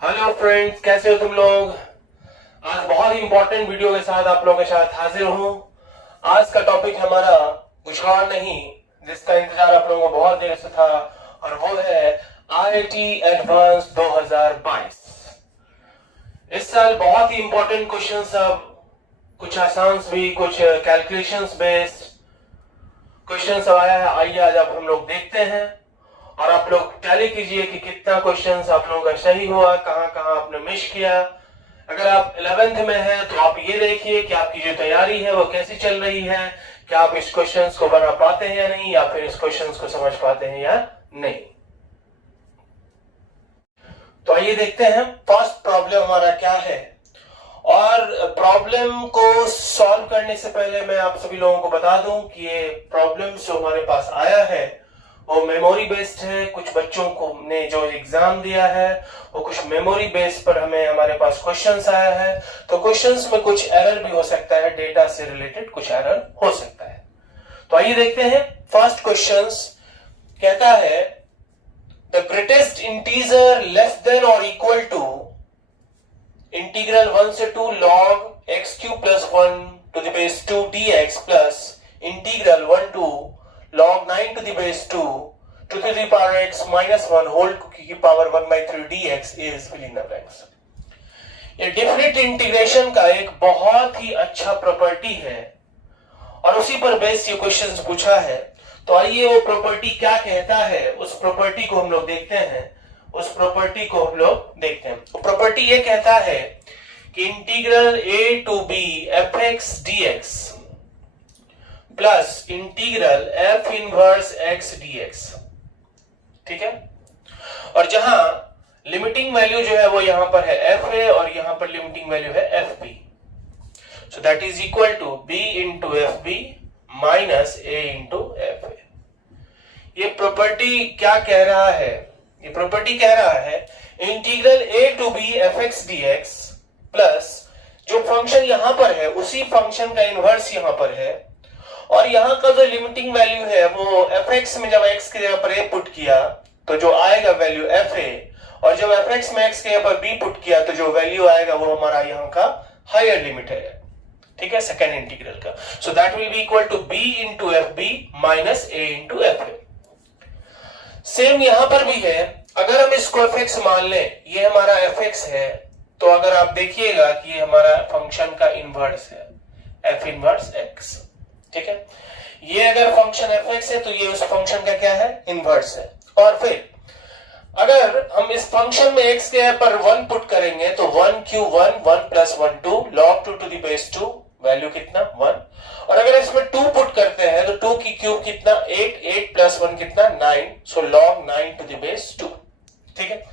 Hello friends, कैसे हो तुम लोग। आज बहुत ही इंपॉर्टेंट वीडियो के साथ आप लोगों के साथ हाजिर हूं। आज का टॉपिक हमारा कुछ और नहीं, जिसका इंतजार आप लोगों को बहुत देर से था, और वो है आईआईटी एडवांस 2022। इस साल बहुत ही इंपॉर्टेंट क्वेश्चन सब, कुछ आसान भी, कुछ कैलकुलेशंस बेस्ड क्वेश्चन सब आया है। आइए आज आप हम लोग देखते हैं और आप लोग टैली कीजिए कि कितना क्वेश्चंस आप लोगों का सही हुआ, कहां कहां आपने मिस किया। अगर आप 11th में हैं तो आप ये देखिए कि आपकी जो तैयारी है वो कैसी चल रही है, क्या आप इस क्वेश्चंस को बना पाते हैं या नहीं, या फिर इस क्वेश्चंस को समझ पाते हैं या नहीं। तो आइए देखते हैं फर्स्ट प्रॉब्लम हमारा क्या है। और प्रॉब्लम को सॉल्व करने से पहले मैं आप सभी लोगों को बता दूं कि ये प्रॉब्लम जो हमारे पास आया है वो मेमोरी बेस्ड है। कुछ बच्चों को ने जो एग्जाम दिया है वो कुछ मेमोरी बेस्ड पर हमें हमारे पास क्वेश्चंस आया है, तो क्वेश्चंस में कुछ एरर भी हो सकता है, डेटा से रिलेटेड कुछ एरर हो सकता है। तो आइए देखते हैं। फर्स्ट क्वेश्चंस कहता है the greatest integer less than और इक्वल टू इंटीग्रल 1 से 2 log x cube plus 1 to the base 2 dx plus integral 1 to log 9 to the base 2 to the power x minus 1 whole की power 1 by 3 dx is fill in the blanks। ये different integration का एक बहुत ही अच्छा property है और उसी पर बेस्ड ये क्वेश्चंस पूछा है। तो आइए वो प्रॉपर्टी क्या कहता है, उस प्रॉपर्टी को हम लोग देखते हैं। प्रॉपर्टी ये कहता है कि integral a to b fx dx plus integral f inverse x dx, ठीक है। और जहां लिमिटिंग वैल्यू जो है वो यहां पर है fa और यहां पर लिमिटिंग वैल्यू है fb, so that is equal to b into fb minus a into fa। ये प्रॉपर्टी क्या कह रहा है? ये प्रॉपर्टी कह रहा है integral a to b fx dx plus जो फंक्शन यहां पर है उसी फंक्शन का इनवर्स यहां पर है, और यहां का जो लिमिटिंग वैल्यू है वो fx में जब x की जगह पर a पुट किया तो जो आएगा वैल्यू fa, और जब fx में x की जगह पर b पुट किया तो जो वैल्यू आएगा वो हमारा यहां का हायर लिमिट है, ठीक है, सेकेंड इंटीग्रल का। So that will be equal to b into fb minus a into fa। Same यहां पर भी है। अगर हम इसको fx मान लें, ये हमारा fx है, तो अगर आप देखिएगा कि ये हमारा फंक्शन का इनवर्स है f इनवर्स x, ठीक है। ये अगर फंक्शन fx है तो ये उस फंक्शन का क्या है? इनवर्स है। और फिर अगर हम इस फंक्शन में x के पर 1 पुट करेंगे तो 1 cube 1 plus 1 2 log 2 to the base 2, value कितना 1। और अगर इसमें 2 पुट करते हैं तो 2 की क्यूब कितना 8 प्लस 1 कितना 9, so log 9 to the base 2, ठीक है।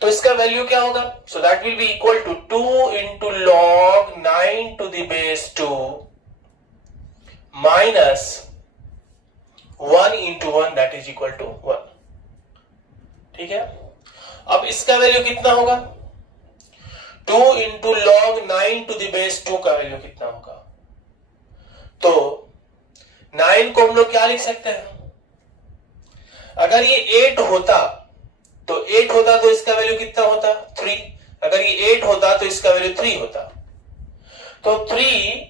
तो इसका वैल्यू क्या होगा? So that will be equal to 2 into log 9 to the base 2 minus 1 into 1 that is equal to 1, ठीक है। अब इसका वैल्यू कितना होगा? 2 into log 9 to the base 2 का वैल्यू कितना होगा? तो 9 को हम लोग क्या लिख सकते हैं? अगर ये 8 होता तो इसका वैल्यू कितना होता? 3। अगर ये 8 होता तो इसका वैल्यू 3 होता। तो 3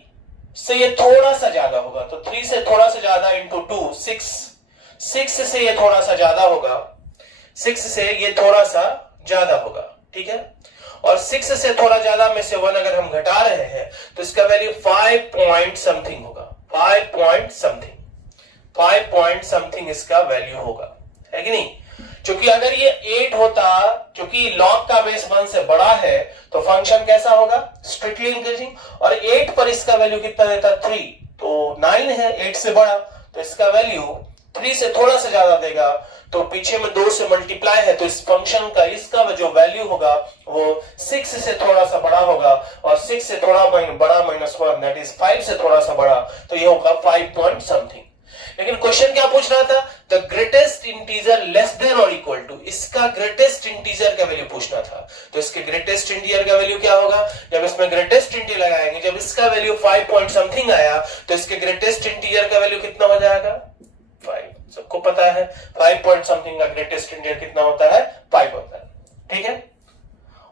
से ये थोड़ा सा ज्यादा होगा, तो 3 से थोड़ा सा ज्यादा इंटू 2 6 से ये थोड़ा सा ज्यादा होगा, 6 से ये थोड़ा सा ज्यादा होगा, ठीक है। और 6 से थोड़ा ज्यादा में से 1 अगर हम घटा रहे हैं तो इसका वैल्यू 5 पॉइंट समथिंग होगा, 5 पॉइंट समथिंग इसका वैल्यू होगा, है कि नहीं। क्योंकि अगर ये 8 होता, क्योंकि log का बेस 1 से बड़ा है तो फंक्शन कैसा होगा? Strictly increasing. और 8 पर इसका वैल्यू कितना देता? 3। तो 9 है 8 से बड़ा, तो इसका वैल्यू 3 से थोड़ा सा ज्यादा देगा, तो पीछे में 2 से मल्टीप्लाई है तो इस फंक्शन का इसका जो वैल्यू होगा वो 6 से थोड़ा सा बड़ा होगा, और 6 से थोड़ा बड़ा माइनस 1 दैट इज 5 से थोड़ा सा बड़ा, तो ये होगा 5 पॉइंट समथिंग। लेकिन क्वेश्चन क्या पूछ रहा था? The greatest integer less than और इक्वल टू, इसका ग्रेटेस्ट इंटीजर का वैल्यू पूछना था। तो इसके ग्रेटेस्ट इंटीजर का वैल्यू क्या होगा? जब इसमें ग्रेटेस्ट इंटीजर लगाएंगे, जब इसका वैल्यू 5 पॉइंट समथिंग आया तो इसके ग्रेटेस्ट इंटीजर का वैल्यू कितना हो जाएगा? 5। सबको पता है 5 पॉइंट समथिंग का ग्रेटेस्ट इंटीजर कितना होता है? 5 होता है, ठीक है।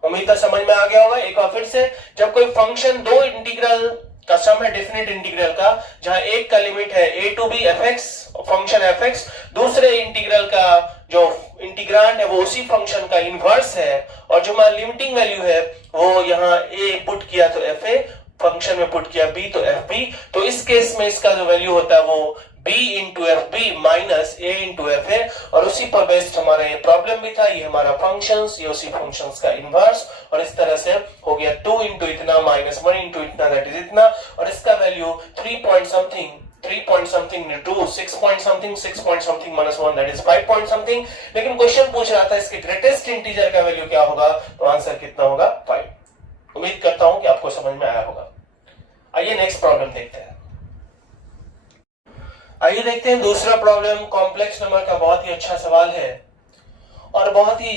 उम्मीद है समझ में आ गया होगा। एक बार फिर से, जब कोई फंक्शन दो इंटीग्रल का सम है डेफिनेट इंटीग्रल का, जहां एक का लिमिट है a to b f x function f x, दूसरे इंटीग्रल का जो इंटीग्रांड है वो उसी फंक्शन का इनवर्स है, और जो हमारा लिमिटिंग वैल्यू है वो यहाँ a पुट किया तो एफ ए, फंक्शन में पुट किया b तो एफ बी, तो इस केस में इसका जो वैल्यू होता है वो b into f b minus a into f a, और उसी पर बेस्ड हमारा ये प्रॉब्लम भी था। ये हमारा फंक्शंस, ये उसी फंक्शंस का इनवर्स, और इस तरह से हो गया 2 इंटू इतना माइनस 1 इंटू इतना दैट इज इतना, और इसका value 3 point something into 6 point something minus 1 that is 5 point something. लेकिन क्वेश्चन पूछ रहा था इसके ग्रेटेस्ट इंटीजर का वैल्यू क्या होगा, तो आंसर कितना होगा 5। उम्मीद करता हूं कि आपको समझ में आया होगा। आइए नेक्स्ट प्रॉब्लम देखते हैं। आइए देखते हैं दूसरा प्रॉब्लम। कॉम्प्लेक्स नंबर का बहुत ही अच्छा सवाल है और बहुत ही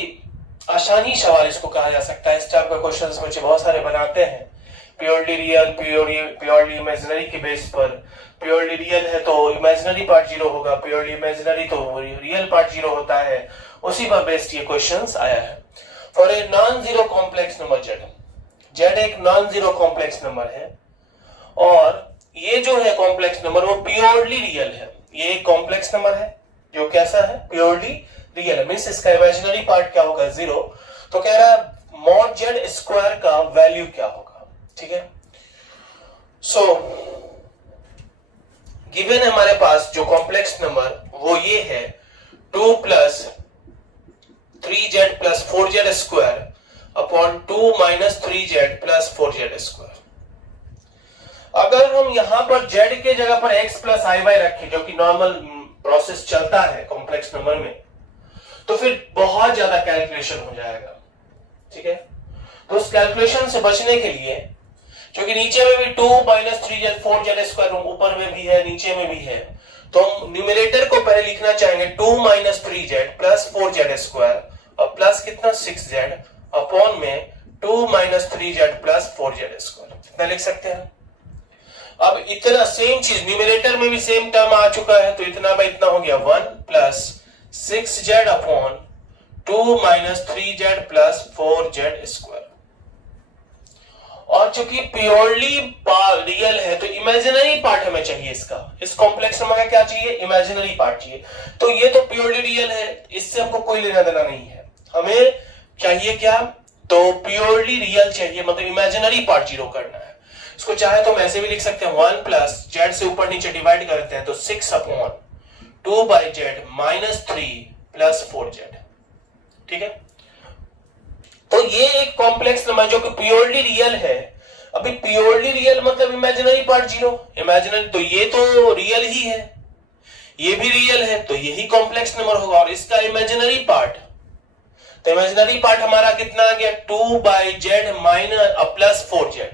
आसानी सवाल इसको कहा जा सकता है। इस टाइप का क्वेश्चंस बच्चे बहुत सारे बनाते हैं, प्योरली रियल, प्योरली इमेजिनरी के बेस पर। प्योरली रियल है तो इमेजिनरी पार्ट 0 होगा, प्योरली इमेजिनरी तो रियल पार्ट 0 होता है, उसी पर बेस्ड ये क्वेश्चंस आया है। For a non zero complex number Z एक नॉन जीरो कॉम्प्लेक्स नंबर है, और ये जो है कॉम्प्लेक्स नंबर वो प्योरली रियल है। ये एक कॉम्प्लेक्स नंबर है जो कैसा है, प्योरली रियल है, मींस इसका इमेजिनरी पार्ट क्या होगा 0। तो कह रहा है मॉड जेड स्क्वायर का वैल्यू क्या होगा। ठीक है, सो गिवन हमारे पास जो कॉम्प्लेक्स नंबर वो ये है 2 plus 3z plus 4z square upon 2 minus 3z plus 4z square. अगर हम यहां पर z के जगह पर x प्लस आई वाई रखें, जो कि नॉर्मल प्रोसेस चलता है कॉम्प्लेक्स नंबर में, तो फिर बहुत ज्यादा कैलकुलेशन हो जाएगा। ठीक है, तो उस कैलकुलेशन से बचने के लिए, क्योंकि नीचे में भी 2 माइनस 3z 4z स्क्वायर ऊपर में भी है नीचे में भी है, तो हम न्यूमरेटर को पहले लिखना चाहेंगे 2 minus 3z plus 4z square, और प्लस कितना 6z अपॉन में 2 minus 3z plus 4z square. कितना लिख सकते हैं। अब इतना सेम चीज न्यूमरेटर में भी सेम टर्म आ चुका है, तो इतना बाय इतना हो गया 1 plus 6z upon 2 minus 3z plus 4z square. और चूंकि प्योरली रियल है तो इमेजिनरी पार्ट हमें चाहिए इसका। इस कॉम्प्लेक्स नंबर का क्या चाहिए, इमेजिनरी पार्ट चाहिए। तो ये तो प्योरली रियल है, इससे हमको कोई लेना देना नहीं है। हमें चाहिए क्या, तो प्योरली रियल चाहिए, मतलब इमेजिनरी पार्ट 0 करना है। इसको चाहे तो हम ऐसे भी लिख सकते हैं 1 प्लस जेड से ऊपर नीचे डिवाइड करते हैं तो 6 upon 2 by Z minus 3 plus 4z। ठीक है, तो ये एक कॉम्प्लेक्स नंबर जो कि प्योरली रियल है। अभी प्योरली रियल मतलब इमेजिनरी पार्ट 0, इमेजिनरी तो ये तो रियल ही है, ये भी रियल है, तो यही कॉम्प्लेक्स नंबर होगा। और इसका इमेजिनरी पार्ट, तो इमेजिनरी पार्ट हमारा कितना आ गया 2 by Z minus plus 4z।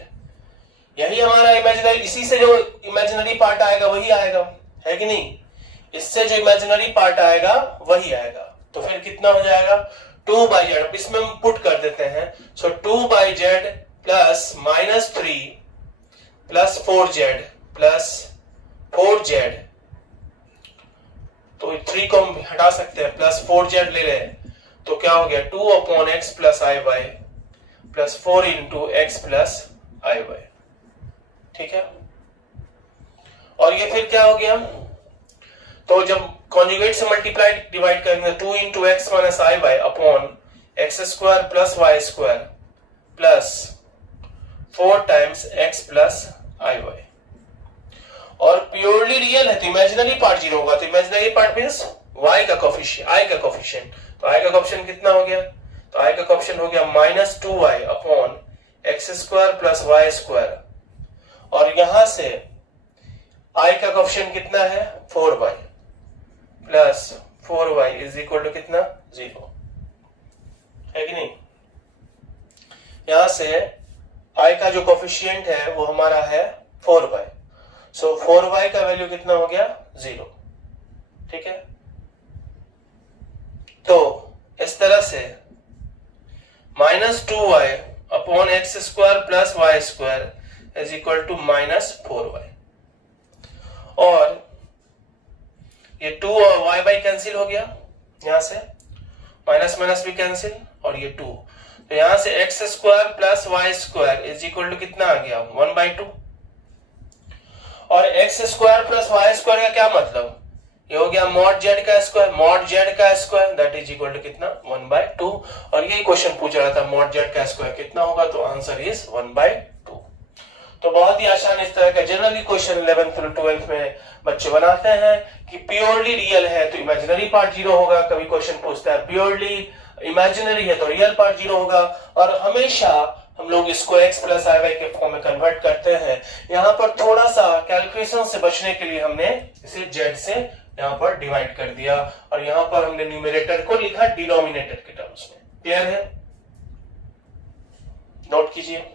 यही हमारा इमेजिनरी, इसी से जो इमेजिनरी पार्ट आएगा वही आएगा, है कि नहीं। इससे जो इमेजिनरी पार्ट आएगा वही आएगा, तो फिर कितना हो जाएगा 2 बाई जेड। इसमें हम पुट कर देते हैं, सो 2 by Z plus minus 3 plus 4z plus 4z, तो 3 को हम हटा सकते हैं, प्लस 4z ले लें तो क्या हो गया 2 upon x plus i y plus 4 into x plus i y. ठीक है, और ये फिर क्या हो गया, तो जब कॉन्जुगेट से मल्टीप्लाई डिवाइड करेंगे 2 into x minus i y upon x square plus y square plus 4 times x plus i y. और प्योरली रियल है तो इमेजिनरी पार्ट 0 होगा, तो इमेजिनरी पार्ट मींस y का कोफिशिएंट, i का कोफिशिएंट। तो i का कोफिशिएंट कितना हो गया, तो i का कोफिशिएंट हो गया minus 2y upon x square plus y square, और यहां से i का कोफिशिएंट कितना है 4y plus 4y is equal to कितना 0, है कि नहीं। यहां से i का जो कोफिशिएंट है वो हमारा है 4y, सो 4y का वैल्यू कितना हो गया 0। ठीक है, तो इस तरह से minus 2y upon x square plus y square is equal to minus 4y, और ये 2 और y बाई कैंसिल हो गया, यहां से माइनस माइनस भी कैंसिल, और ये 2, तो यहां से x square plus y square is equal to कितना आ गया 1/2। और x square plus y square का क्या मतलब, ये हो गया मॉड जेड का स्क्वायर, मॉड जेड का square that is equal to कितना 1/2। और यही क्वेश्चन पूछ रहा था मॉड जेड का स्क्वायर कितना होगा, तो आंसर इज 1/2। तो बहुत ही आसान इस तरह का जनरली क्वेश्चन 11th और 12th में बच्चे बनाते हैं कि प्योरली रियल है तो इमेजिनरी पार्ट 0 होगा, कभी क्वेश्चन पूछता है प्योरली इमेजिनरी है तो रियल पार्ट 0 होगा, और हमेशा हम लोग इसको x प्लस आई वाई के फॉर्म में कन्वर्ट करते हैं। यहाँ पर थोड़ा सा कैलकुलेशन से बचने के लिए हमने इसे z से यहाँ पर डिवाइड कर दिया, और यहाँ पर हमने न्यूमरेटर को लिखा डिनोमिनेटर के टर्म्स में। क्लियर है, नोट कीजिए।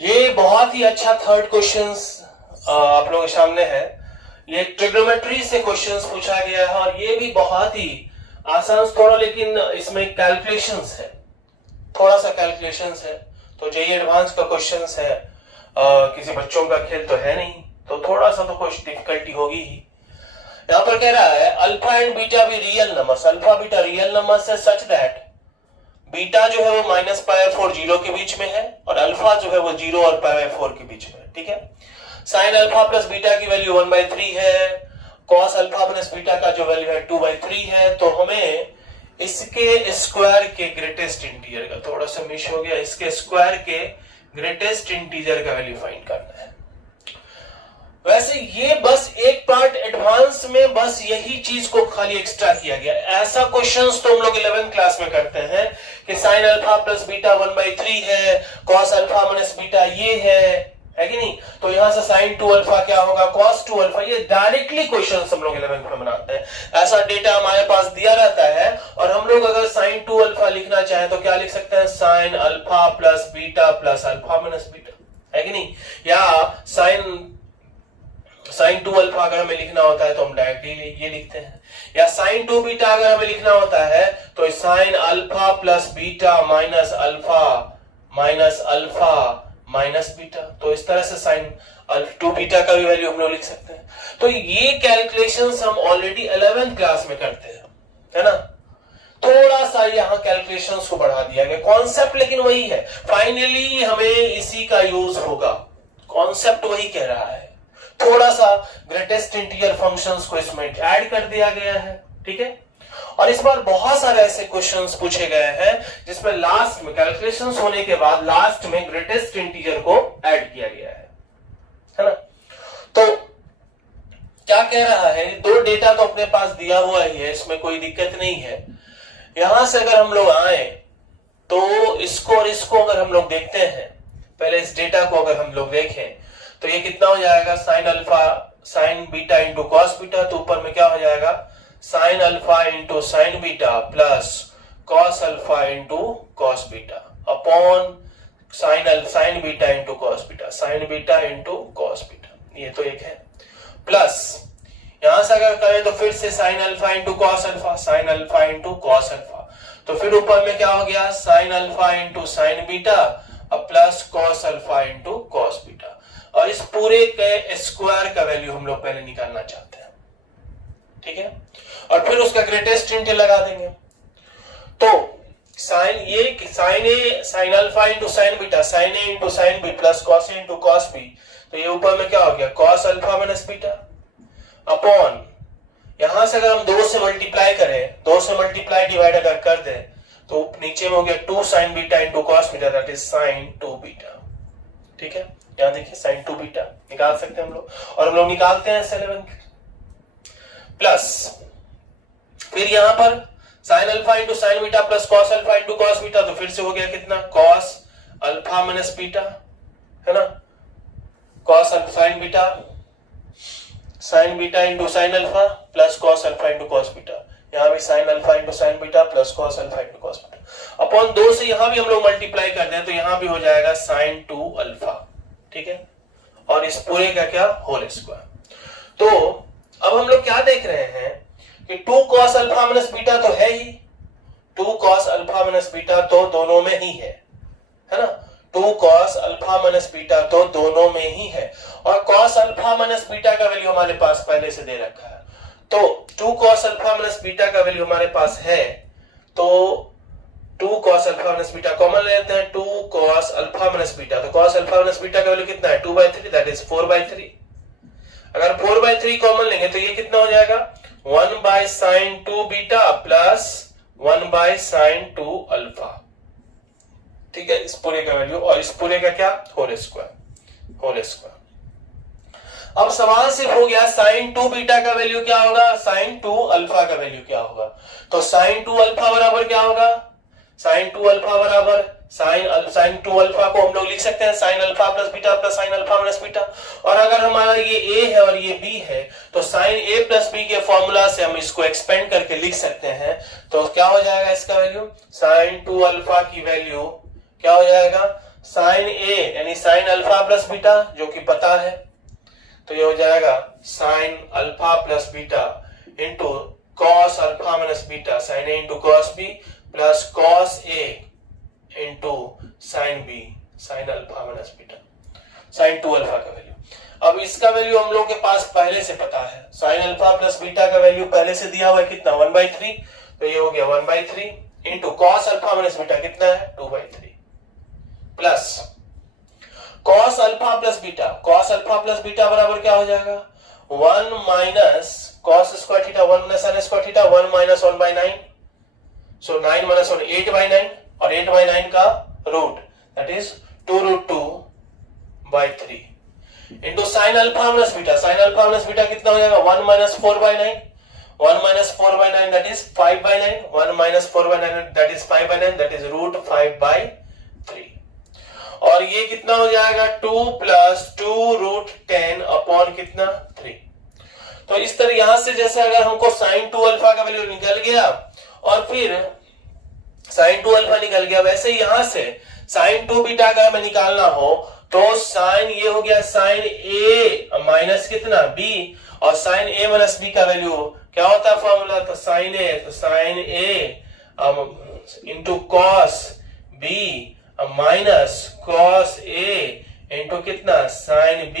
ये बहुत ही अच्छा थर्ड क्वेश्चन आप लोगों के सामने है। ये ट्रिग्नोमेट्री से क्वेश्चंस पूछा गया है, और ये भी बहुत ही आसान थोड़ा, लेकिन इसमें कैलकुलेशंस है, थोड़ा सा कैलकुलेशंस है। तो जेईई एडवांस का क्वेश्चंस है, किसी बच्चों का खेल तो है नहीं, तो थोड़ा सा तो कुछ डिफिकल्टी होगी ही। यहाँ पर कह रहा है अल्फा एंड बीटा भी real numbers, alpha beta real numbers है सच दैट बीटा जो है वो -π/4 0 के बीच में है, और अल्फा जो है वो 0 और π/4 के बीच में है। ठीक है, साइन अल्फा प्लस बीटा की वैल्यू 1/3 है, कॉस अल्फा प्लस बीटा का जो वैल्यू है 2/3 है। तो हमें इसके स्क्वायर के ग्रेटेस्ट इंटीजर का, थोड़ा सा मिस हो गया, इसके स्क्वायर के ग्रेटेस्ट इंटीजर का वैल्यू फाइंड करना है। वैसे ये बस एक पार्ट एडवांस में बस यही चीज को खाली एक्स्ट्रा किया गया। ऐसा क्वेश्चंस तो हम लोग 11th क्लास में करते हैं कि साइन अल्फा प्लस बीटा 1/3 है, कॉस अल्फा माइनस बीटा ये है कि नहीं, तो यहां से साइन 2 अल्फा क्या होगा, कॉस 2 अल्फा। ये डायरेक्टली क्वेश्चंस हम लोग 11th में बनाते हैं। ऐसा डेटा हमारे पास दिया रहता है, और हम लोग अगर साइन 2 अल्फा लिखना चाहें तो क्या लिख सकते हैं, sine alpha plus beta plus alpha minus beta, है कि नहीं। या साइन 2 अल्फा अगर हमें लिखना होता है तो हम डायरेक्टली ये लिखते हैं, या साइन 2 बीटा अगर हमें लिखना होता है तो sine alpha plus beta minus alpha minus beta. तो इस तरह से साइन 2 बीटा का भी वैल्यू हम लोग लिख सकते हैं। तो ये कैलकुलेशंस हम ऑलरेडी 11th क्लास में करते हैं, है ना। थोड़ा सा यहाँ कैलकुलेशंस को बढ़ा दिया गया, कॉन्सेप्ट लेकिन वही है। फाइनली हमें इसी का यूज होगा, कॉन्सेप्ट वही कह रहा है। थोड़ा सा ग्रेटेस्ट इंटीजर फंक्शंस को इसमें ऐड कर दिया गया है। ठीक है, और इस बार बहुत सारे ऐसे क्वेश्चंस पूछे गए हैं जिसमें लास्ट में कैलकुलेशंस होने के बाद लास्ट में ग्रेटेस्ट इंटीजर को ऐड किया गया है ना। तो क्या कह रहा है, दो डेटा तो अपने पास दिया हुआ ही है, इसमें कोई दिक्कत नहीं है। यहां से अगर हम लोग आए तो इसको और इसको अगर हम लोग देखते हैं, पहले इस डेटा को अगर हम लोग देखें तो ये कितना हो जाएगा, sine alpha sign beta into cos beta. तो ऊपर में क्या हो जाएगा, sign alpha into sine beta plus cos alpha into cos beta upon sine beta into cos beta, sign beta into cos beta. ये तो एक है, प्लस यहां से अगर करें तो फिर से sine alpha into cos alpha, sine alpha into cos alpha. तो फिर ऊपर में क्या हो गया, sine alpha into sine beta अब plus cos alpha into cos beta. और इस पूरे के स्क्वायर का वैल्यू हम लोग पहले निकालना चाहते हैं। ठीक है, और फिर उसका ग्रेटेस्ट इंटीजर लगा देंगे। तो sine alpha into sine beta, sine A into sine B plus cos A into cos B. तो ये ऊपर में क्या हो गया, cos alpha minus beta upon, यहां से अगर हम 2 से मल्टीप्लाई करें, 2 से मल्टीप्लाई डिवाइड अगर कर दें तो नीचे में हो गया 2 sign beta into cos beta that is sine 2 beta. ठीक है, यहां देखिए साइन 2 बीटा निकाल सकते हैं हम लोग, और हम लोग निकालते हैं 11 प्लस फिर यहां पर sign alpha into sine beta plus cos alpha into cos beta. तो फिर से हो गया कितना, कॉस अल्फा माइनस बीटा, है ना, cos alpha sign beta, sign beta into sine alpha plus cos alpha into cos beta. यहां भी sign alpha into sine beta plus cos alpha into cos beta upon 2 से यहां भी हम लोग multiply कर दें तो यहां भी हो जाएगा साइन 2 अल्फा। ठीक है, और इस पूरे का क्या, होल स्क्वायर। तो अब हम लोग क्या देख रहे हैं कि 2 cos अल्फा माइनस बीटा तो है ही, 2 cos अल्फा माइनस बीटा तो दोनों में ही है ना। 2 cos अल्फा माइनस बीटा तो दोनों में ही है, और cos अल्फा माइनस बीटा का वैल्यू हमारे पास पहले से दे रखा है। तो 2 cos अल्फा माइनस बीटा का वैल्यू हमारे पास है, तो 2 cos alpha minus beta common लेते हैं, 2 cos अल्फा माइनस बीटा, तो cos अल्फा माइनस बीटा का वैल्यू कितना है 2/3, दैट इज 4/3। अगर 4/3 कॉमन लेंगे तो ये कितना हो जाएगा 1/sin 2 beta plus 1/sin 2 alpha. ठीक है, इस पूरे का वैल्यू, और इस पूरे का क्या होल स्क्वायर। अब सवाल सिर्फ हो गया sin 2 बीटा का वैल्यू क्या होगा, sin 2 अल्फा का वैल्यू क्या होगा। तो sin 2 अल्फा बराबर क्या होगा, sin 2 अल्फा बराबर sin 2 अल्फा को हम लोग लिख सकते हैं sin alpha plus beta plus sin alpha minus beta. और अगर हमारा ये a है और ये b है तो sin a प्लस b के फॉर्मूला से हम इसको एक्सपेंड करके लिख सकते हैं। तो क्या हो जाएगा इसका वैल्यू, sin 2 अल्फा की वैल्यू क्या हो जाएगा sin a यानी sin अल्फा प्लस बीटा जो कि पता है, तो ये हो जाएगा sin alpha plus beta into cos alpha minus beta sin a into cos b plus cos a into sin b sin alpha minus beta sin 2 alpha का वैल्यू। अब इसका वैल्यू हम लोग के पास पहले से पता है, sin अल्फा प्लस बीटा का वैल्यू पहले से दिया हुआ है कितना 1/3, तो ये हो गया 1/3 into cos alpha minus beta कितना है 2/3 plus cos alpha plus beta, cos alpha plus beta बराबर क्या हो जाएगा 1 minus cos square theta 1 minus sin square theta 1 minus 1/9, so 9 minus 1 8/9 और 8/9 का root that is 2√2/3 into sin alpha minus beta, sin alpha minus beta कितना हो जाएगा 1 minus 4/9, 1 minus 4/9 that is 5/9, 1 minus 4/9 that is 5/9 that is √5/3 और ये कितना हो जाएगा 2 प्लस 2√10 अपॉन कितना 3। तो इस तरह यहां से जैसे अगर हमको sin 2 अल्फा का वैल्यू निकल गया और फिर sin 2 अल्फा निकल गया, वैसे यहां से sin 2 बीटा का हमें निकालना हो तो sin ये हो गया sin a माइनस कितना b और sin a माइनस b का वैल्यू क्या होता है फॉर्मूला, तो sin a into cos b minus cos a into कितना sin b,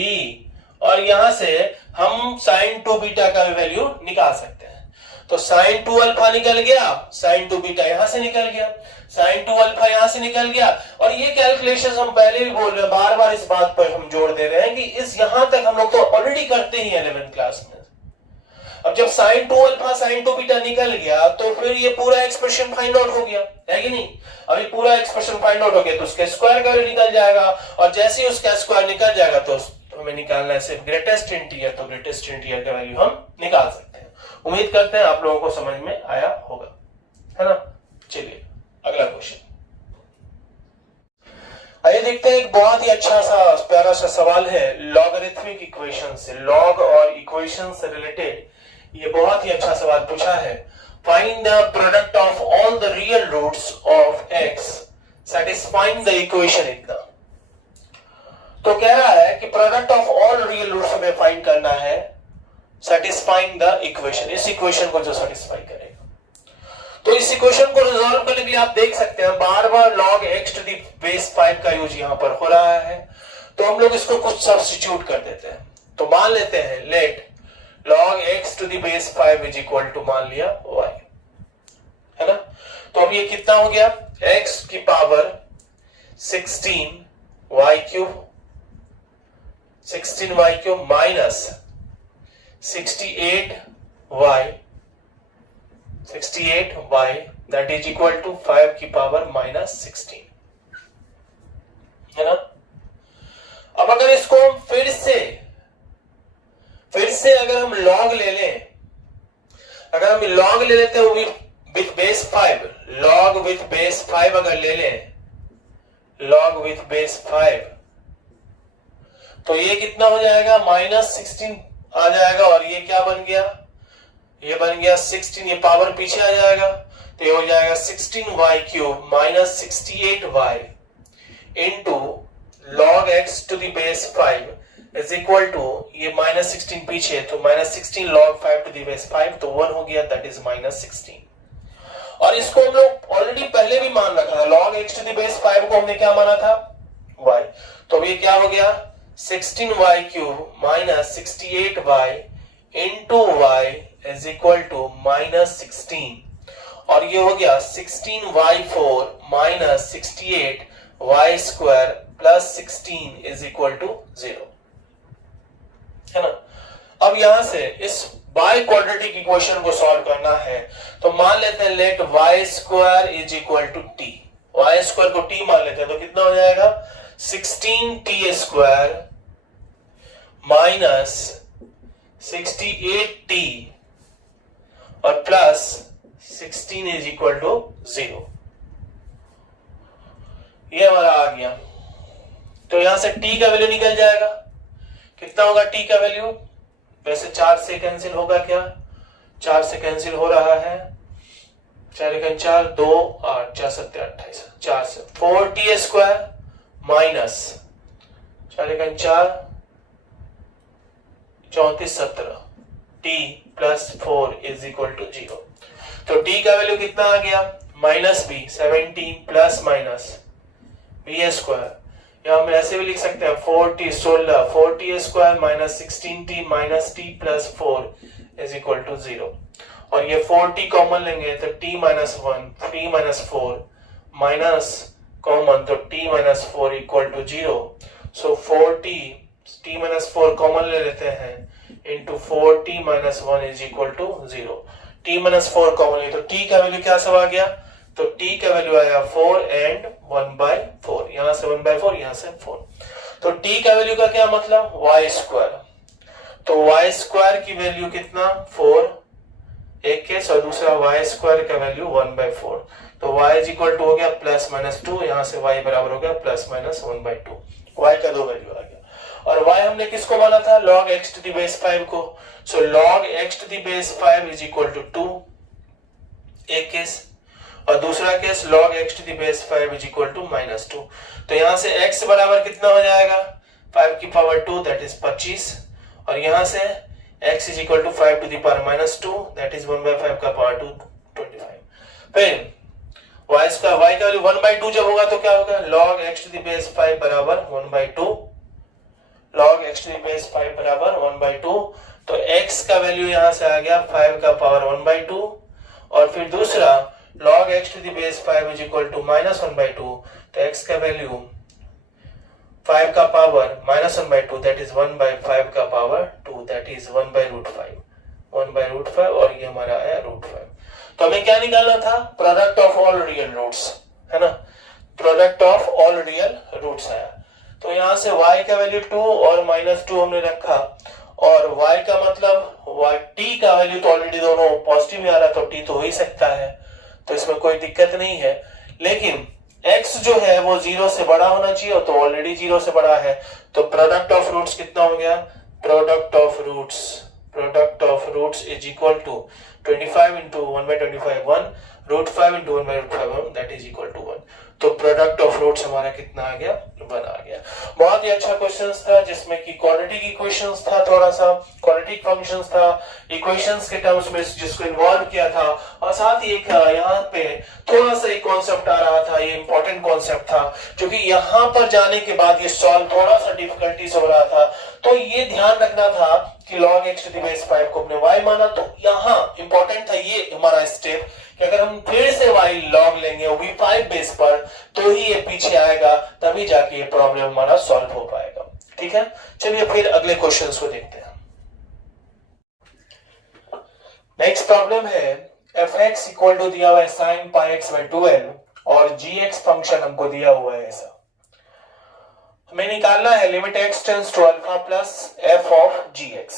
और यहां से हम sin 2 बीटा का वैल्यू निकाल सकते हैं। तो sin 2 अल्फा निकल गया, sin 2 बीटा यहां से निकल गया, sin 2 अल्फा यहां से निकल गया। और ये कैलकुलेशंस हम पहले भी बोल रहे हैं, बार बार इस बात पर हम जोर दे रहे हैं कि इस यहां तक हम लोग तो ऑलरेडी करते ही 11th क्लास में। अब जब sin 2 अल्फा sin 2 बीटा निकल गया तो फिर ये पूरा एक्सप्रेशन फाइंड आउट हो गया है कि नहीं। अभी पूरा एक्सप्रेशन फाइंड आउट हो गया तो उसके स्क्वायर का वैल्यू निकल जाएगा, और जैसे ही उसका स्क्वायर निकल जाएगा तो हमें निकालना है सिर्फ ग्रेटेस्ट इंटीजर, तो ग्रेटेस्ट इंटीजर का वैल्यू हम निकाल सकते हैं। उम्मीद करते हैं आप लोगों को समझ में आया होगा, है ना। चलिए अगला क्वेश्चन आइए देखते हैं। एक बहुत ही अच्छा सा प्यारा सा सवाल है लॉगरिथमिक इक्वेशन से, लॉग और इक्वेशन से रिलेटेड ये बहुत ही अच्छा सवाल पूछा है। Find the product of all the real roots of x satisfying the equation इतना। तो कह रहा है कि product of all real roots हमें फाइंड करना है सैटिस्फाइंग द इक्वेशन, इस इक्वेशन को जो सैटिस्फाई करेगा। तो इस इक्वेशन को रिजॉल्व करने के लिए आप देख सकते हैं बार बार log x to the base 5 का यूज यहां पर हो रहा है, तो हम लोग इसको कुछ सब्स्टिट्यूट कर देते हैं। तो मान लेते हैं late log x to the base 5 is equal to मान लिया y, है ना। तो अब ये कितना हो गया x की power 16y cube, 16y cube minus 68y that is equal to 5 की पावर माइनस 16, है ना। अब अगर इसको हम फिर से अगर हम log ले लें, अगर हम log ले लेते हैं with base 5, log with base 5 अगर ले लें, log विथ बेस 5 तो ये कितना हो जाएगा माइनस 16 आ जाएगा, और ये क्या बन गया, ये बन गया 16, ये पावर पीछे आ जाएगा तो ये हो जाएगा 16y cube minus 68y into log x to the base 5 is equal to ये माइनस 16 पीछे तो minus 16 log 5 to the base 5 तो 1 हो गया दैट इज माइनस 16। और इसको हम लोग ऑलरेडी पहले भी मान रखा था, log x to the base 5 को हमने क्या माना था y, तो ये क्या हो गया 16y cube minus 68y into y is equal to -16 और ये हो गया 16y4 minus 68y² plus 16 is equal to 0, है ना। अब यहां से इस बाय क्वाड्रेटिक इक्वेशन को सॉल्व करना है तो मान लेते हैं let y² is equal to t, y² को t मान लेते हैं तो कितना हो जाएगा 16t² माइनस 68t और प्लस 16 इज इक्वल टू 0, ये हमारा आ गया। तो यहां से t का वैल्यू निकल जाएगा, कितना होगा t का वैल्यू, वैसे 4 से कैंसिल होगा क्या, 4 से कैंसिल हो रहा है, 4 1 4 2 8 4 7 28, 4 से 4t² minus 4 1 4 34 17 t plus 4 is equal to 0। तो t का वैल्यू कितना आ गया minus b 17 plus minus b², या हम ऐसे भी लिख सकते हैं 4t 16 4t² minus 16t minus t plus 4 is equal to 0 और ये 4t कॉमन लेंगे तो t minus 1 3 minus 4 minus common तो t minus 4 equal to 0। So 4t t minus 4 common ले लेते हैं into 4t minus 1 is equal to 0, t minus 4 common ले तो t का वैल्यू क्या सब आ गया, तो t का वैल्यू आया 4 एंड 1/4, यहां से 1/4 यहां से 4, तो t का वैल्यू का क्या मतलब y², तो y² की वैल्यू कितना 4 एक केस और दूसरा y² का वैल्यू 1/4, तो y इज इक्वल टू हो गया प्लस माइनस 2, यहां से y बराबर हो गया प्लस माइनस 1/2, y का दो वैल्यू आ गया। और y हमने किसको माना था log x to the base 5 को, so log x to the base 5 is equal to 2 एक केस और दूसरा case log x to the base 5 is equal to -2, तो यहां से x बराबर कितना हो जाएगा 5 की पावर 2 दैट इज 25 और यहां से x is equal to 5 to the power -2 that is 1/5 का पावर 2 25। फिर y का वैल्यू 1/2 जब होगा तो क्या होगा log x to the base 5 बराबर 1/2, log x to the base 5 बराबर 1/2, तो x का वैल्यू यहां से आ गया 5 का पावर 1/2 और फिर दूसरा log x to the base 5 is equal to -1/2, तो x का वैल्यू 5 का पावर -1/2 that is 1/5 का पावर 2 that is 1/√5 1/√5 और ये हमारा है √5। तो हमें क्या निकालना था product of all real roots, है ना, product of all real roots आया, तो यहां से y का वैल्यू 2 और -2 हमने रखा और y का मतलब t का वैल्यू तो ऑलरेडी दोनों पॉजिटिव में आ रहा तो t तो हो ही सकता है, तो इसमें कोई दिक्कत नहीं है, लेकिन x जो है वो 0 से बड़ा होना चाहिए तो ऑलरेडी 0 से बड़ा है, तो प्रोडक्ट ऑफ रूट्स कितना हो गया product of roots is equal to 25 into 1/25 1 √5 into 1/5 1 that is equal to 1, तो प्रोडक्ट ऑफ रूट्स हमारा कितना आ गया 1 आ गया। बहुत ही अच्छा क्वेश्चंस था जिसमें कि क्वाड्रेटिक इक्वेशंस था, थोड़ा सा क्वाड्रेटिक फंक्शंस था, इक्वेशंस के टर्म्स में जिसको इन्वॉल्व किया था और साथ ही एक यहाँ पे थोड़ा सा एक कॉन्सेप्ट आ रहा था, ये इंपॉर्टेंट कॉन्सेप्ट था क्योंकि यहाँ पर जाने के बाद ये सॉल्व थोड़ा सा डिफिकल्टीज हो रहा था, तो ये ध्यान रखना था कि log x to the base 5 को हमने y माना, तो यहाँ इंपॉर्टेंट था ये हमारा स्टेप कि अगर हम फिर से y log लेंगे v5 बेस पर तो ही ये पीछे आएगा, तभी जाके ये प्रॉब्लम हमारा सॉल्व हो पाएगा। ठीक है, चलिए फिर अगले क्वेश्चंस को देखते हैं। नेक्स्ट प्रॉब्लम है fx इक्वल टू दिया हुआ है sin πx/2l और gx फंक्शन हमको दिया हुआ है ऐसा, हमें निकालना है limit x tends to alpha plus f of gx।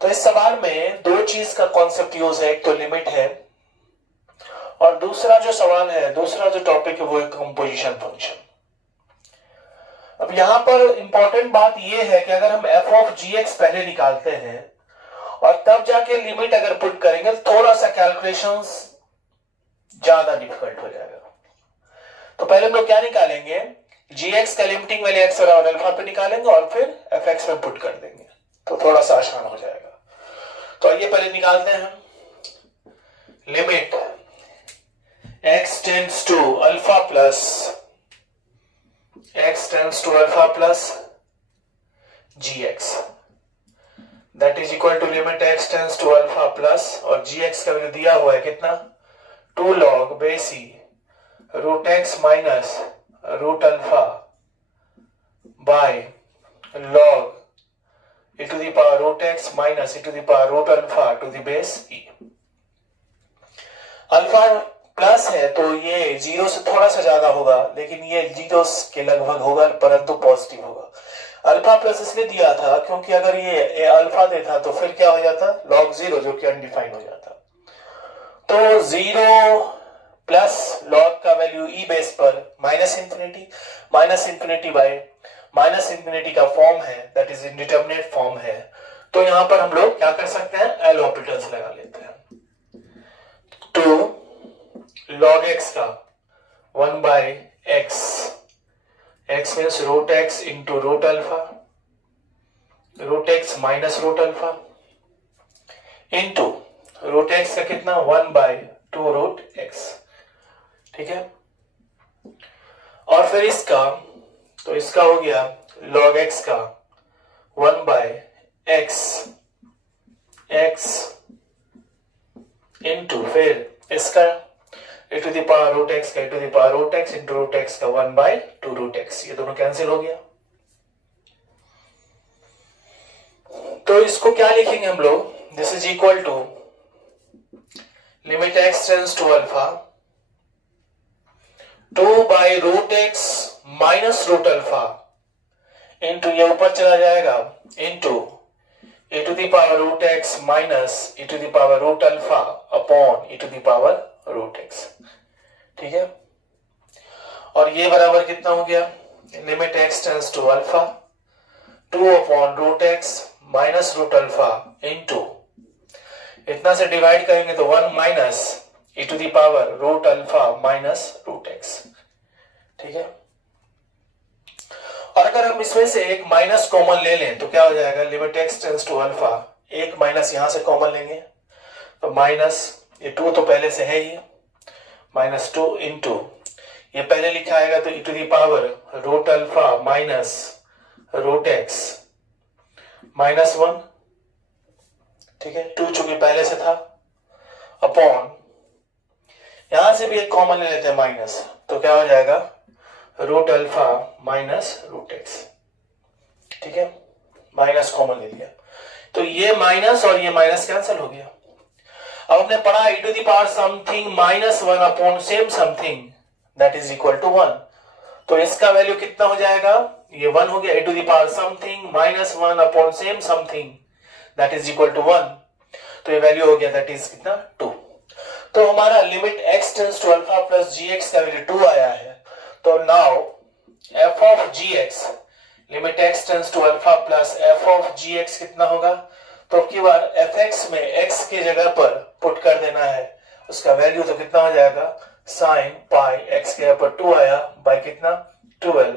तो इस सवाल में दो चीज का कॉन्सेप्ट यूज है, एक तो लिमिट है और दूसरा जो सवाल है, दूसरा जो टॉपिक है वो है कंपोजिशन फंक्शन। अब यहां पर इंपॉर्टेंट बात यह है कि अगर हम f ऑफ gx पहले निकालते हैं और तब जाके लिमिट अगर पुट करेंगे तो थोड़ा सा कैलकुलेशंस ज्यादा डिफिकल्ट हो जाएगा। तो पहले हम लोग क्या निकालेंगे gx का लिमिटिंग वैल्यू x बराबर अल्फा पे निकालेंगे और फिर fx में पुट कर देंगे, तो थोड़ा सा आसान हो जाएगा। तो आइए पहले निकालते हैं limit x tends to alpha plus gx that is equal to limit x tends to alpha plus, और gx का वैल्यू दिया हुआ है कितना, 2 log base e root x minus root alpha by log e to the power root x minus e to the power root alpha to the base e। Alpha plus है तो ये 0 से थोड़ा सा ज्यादा होगा, लेकिन ये 0 के लगभग होगा, परंतु पॉजिटिव होगा। अल्फा प्लस इसलिए दिया था क्योंकि अगर ये अल्फा देता तो फिर क्या हो जाता, log 0, जो कि अनडिफाइंड हो जाता। तो 0 प्लस log का वैल्यू e बेस पर minus infinity bye minus infinity का फॉर्म है, दैट इज इंडिटरमिनेट फॉर्म है। तो यहां पर हम लोग क्या कर सकते हैं, एल ऑपरेटर्स लगा लेते हैं। तो log x का 1 by x means root x into root alpha, root x minus root alpha into root x का कितना 1 बाय 2 रूट x, ठीक है। और फिर इसका, तो इसका हो गया log x का 1 बाय x इंटू फिर इसका e to the power root x का e to the power root x into root x का 1 बाय 2 रूट x, ये दोनों कैंसिल हो गया। तो इसको क्या लिखेंगे हम लोग, this is equal to limit x tends to alpha 2 by root x minus root alpha into, ये ऊपर चला जाएगा, into e to the power root x minus e to the power root alpha upon e to the power root x, ठीक है। और ये बराबर कितना हो गया, limit x tends to alpha 2 upon root x minus root alpha into, इतना से डिवाइड करेंगे तो 1 minus e to the power root alpha minus root x, ठीक है। और अगर हम इसमें से एक माइनस कॉमन ले लें तो क्या हो जाएगा, limit x tends to alpha, एक माइनस यहां से कॉमन लेंगे तो माइनस, ये 2 तो पहले से है ही, माइनस 2 इंटू, ये पहले लिखा आएगा तो e to the power root alpha minus root x minus 1, ठीक है, 2 चूंकि पहले से था, अपॉन यहां से भी एक कॉमन ले लेते हैं माइनस, तो क्या हो जाएगा root alpha minus root x, ठीक है, माइनस कॉमन ले लिया तो ये माइनस और ये माइनस कैंसिल हो गया। अब हमने पढ़ा e to the power something minus 1 upon same something that is equal to 1, तो इसका वैल्यू कितना हो जाएगा, ये 1 हो गया, e to the power something minus 1 upon same something that is equal to 1, तो ये वैल्यू हो गया दैट इज कितना 2। तो हमारा limit x tends to alpha plus gx का वैल्यू 2 आया है। तो now f of gx, limit x tends to alpha plus f of gx कितना होगा, तो अब की बार fx में x के जगह पर पुट कर देना है, उसका वैल्यू तो कितना हो जाएगा, साइन पाई, x के जगह पर 2 आया बाय कितना 12,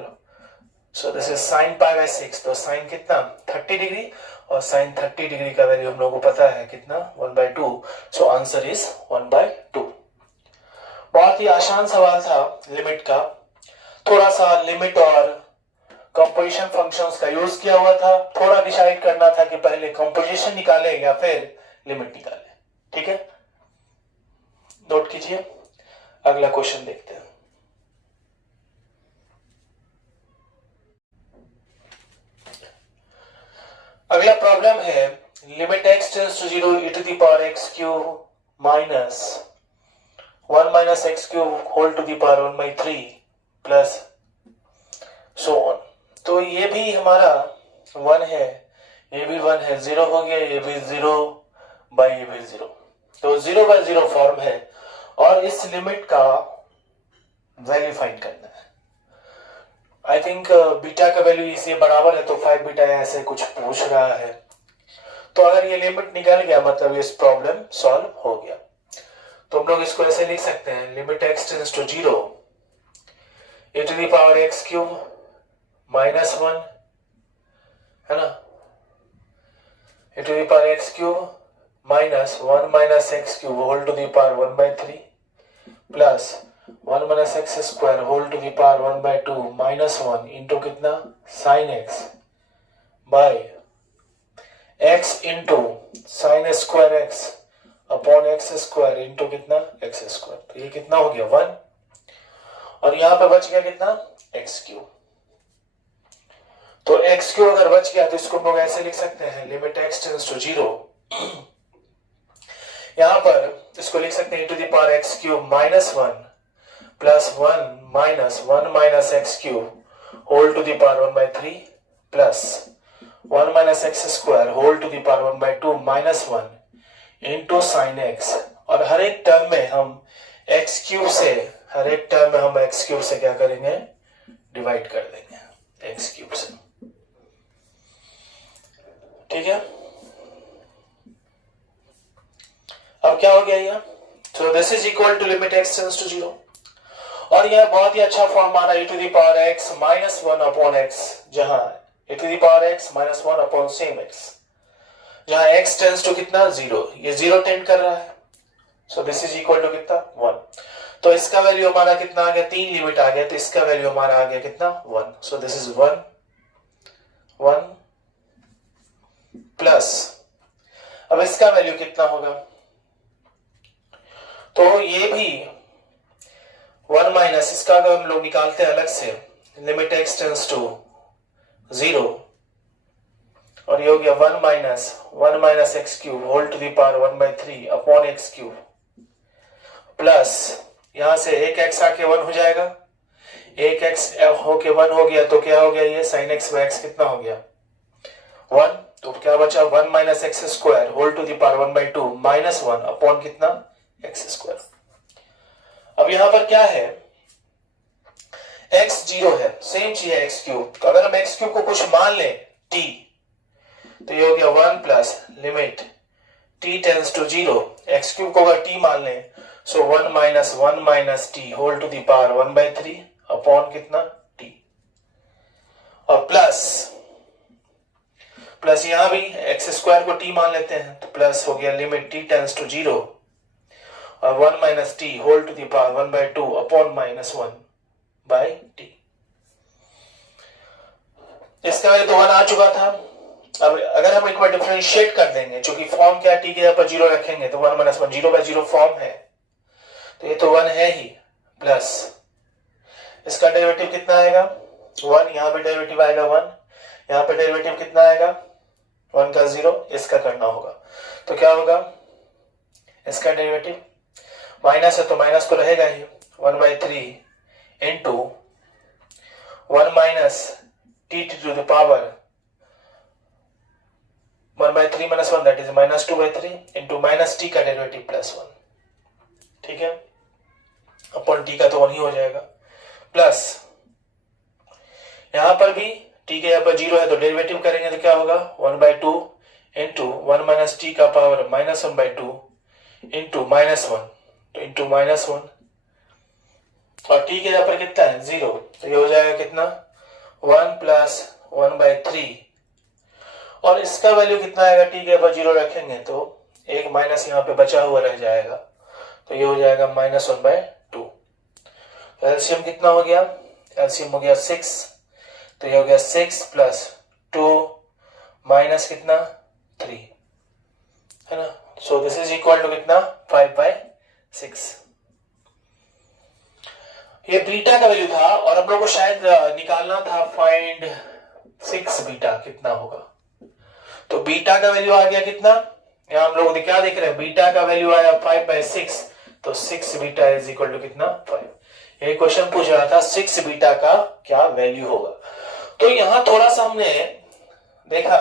सो this is sine pi by 6, तो साइन कितना 30 डिग्री, और साइन 30 डिग्री का वैल्यू हम लोगों को पता है कितना 1/2, सो आंसर इज 1/2। बहुत ही आसान सवाल था लिमिट का, थोड़ा सा लिमिट और कंपोजिशन फंक्शंस का यूज किया हुआ था, थोड़ा डिसाइड करना था कि पहले कंपोजिशन निकाले या फिर लिमिट निकाले, ठीक है, नोट कीजिए। अगला क्वेश्चन देखते हैं। अगला प्रॉब्लम है limit x tends to 0 e to the power x cube minus 1 minus x cube whole to the power 1/3 plus so on. तो ये भी हमारा 1 है, ये भी 1 है, 0 हो गया, ये भी 0 बाई ये भी 0, तो 0/0 फॉर्म है और इस लिमिट का वैल्यू फाइंड करना है। आई थिंक बीटा का वैल्यू इसे बराबर है तो 5 बीटा ऐसे कुछ पूछ रहा है, तो अगर ये लिमिट निकल गया मतलब इस प्रॉब्लम सॉल्व हो गया। तो हम लोग इसको ऐसे लिख सकते हैं, limit x tends to 0 e to the power x cube minus 1 है ना, e to the power x cube minus 1 minus x cube whole to the power 1/3 plus 1 minus x square whole to the power 1/2 minus 1 into कितना sine x by x into sine square x upon x square into कितना x square, तो ये कितना हो गया 1, और यहां पे बच गया कितना एक्स क्यूब। तो एक्स क्यूब अगर बच गया तो इसको हम लोग ऐसे लिख सकते हैं लिमिट एक्स टेंड्स टू 0, यहां पर इसको लिख सकते हैं to the power x cube minus 1 plus 1 minus x cube whole to the power 1/3 plus 1 minus x square whole to the power 1/2 minus 1 into sine x, और हर एक टर्म में हम एक्स क्यूब से क्या करेंगे डिवाइड कर देंगे एक्स क्यूब से, ठीक है। अब क्या हो गया ये, so this is equal to limit x tends to 0, और यह बहुत ही अच्छा फॉर्म माना e to the power x minus 1 upon x, जहां e to the power x minus 1 upon same x, जहां x टेंड्स टू कितना 0, ये 0 टेंड कर रहा है, so this is equal to कितना 1, तो इसका वैल्यू हमारा कितना आ गया, 3 लिमिट आ गया, तो इसका वैल्यू हमारा आ गया कितना 1, सो दिस इज 1 प्लस, अब इसका वैल्यू कितना होगा, तो ये भी 1 माइनस, इसका अगर हम लोग निकालते हैं अलग से लिमिट एक्स टेंड्स टू 0, और ये हो गया 1 minus x cube whole to the power 1/3 upon x cube, plus यहां से एक एक्स आके 1 हो जाएगा, एक एक्स होके 1 हो गया, तो क्या हो गया ये साइन एक्स बाय एक्स कितना हो गया 1, तो क्या बचा 1 minus x square whole to the power 1/2 minus 1 upon कितना एक्स स्क्वायर। अब यहां पर क्या है x 0 है, सेम चीज है x क्यूब, तो अगर हम x क्यूब को कुछ मान लें t, तो ये हो गया 1 plus limit t tends to 0, x cube को अगर t मान लें, so 1 minus t whole to the power 1/3 upon कितना t, और प्लस यहां भी एक्स स्क्वायर को t मान लेते हैं, तो प्लस हो गया लिमिट t टेंड्स टू 0 और 1 minus t whole to the power 1/2 upon minus 1 by t, इसका वैल्यू तो 1 आ चुका था। अब अगर हम एक बार डिफरेंशिएट कर देंगे, चूंकि फॉर्म क्या t के यहाँ पर 0 रखेंगे, तो 1 माइनस 1 0/0 फॉर्म है, तो ये तो 1 है ही, प्लस इसका डेरिवेटिव कितना आएगा 1, यहाँ पे डेरिवेटिव आएगा 1, यहाँ पे डेरिवेटिव कितना आएगा 1 का 0, इसका करना होगा, तो क्या होगा इसका डेरिवेटिव, माइनस है तो माइनस तो रहेगा ही, 1/3 into 1 minus t to the power 1/3 minus 1 that is minus 2/3 into minus t का डेरिवेटिव प्लस 1, ठीक है, अपॉन टी का तो 1 ही हो जाएगा, प्लस यहां पर भी टी के यहाँ पर 0 है, तो डेरिवेटिव करेंगे तो क्या होगा 1/2 इंटू 1 माइनस टी का पावर माइनस 1/2 इंटू माइनस 1, तो इंटू माइनस 1, और टी के यहाँ पर कितना है 0, तो ये हो जाएगा कितना 1 प्लस 1/3, और इसका वैल्यू कितना आएगा, टी के यहाँ पर 0 रखेंगे तो एक माइनस यहाँ पे बचा हुआ रह जाएगा, तो ये हो जाएगा -1/2, तो एलसीएम कितना हो गया, एलसीएम हो गया 6, तो ये हो गया 6 प्लस 2 माइनस कितना 3, है ना, so this is equal to कितना 5/6। ये बीटा का वैल्यू था, और हम लोग को शायद निकालना था फाइंड 6 बीटा कितना होगा, तो बीटा का वैल्यू आ गया कितना, यहां हम लोग क्या देख रहे हैं, बीटा का वैल्यू आया 5/6, तो 6 बीटा इज इक्वल टू कितना 5। ये क्वेश्चन पूछ रहा था 6 बीटा का क्या वैल्यू होगा, तो यहां थोड़ा सा हमने देखा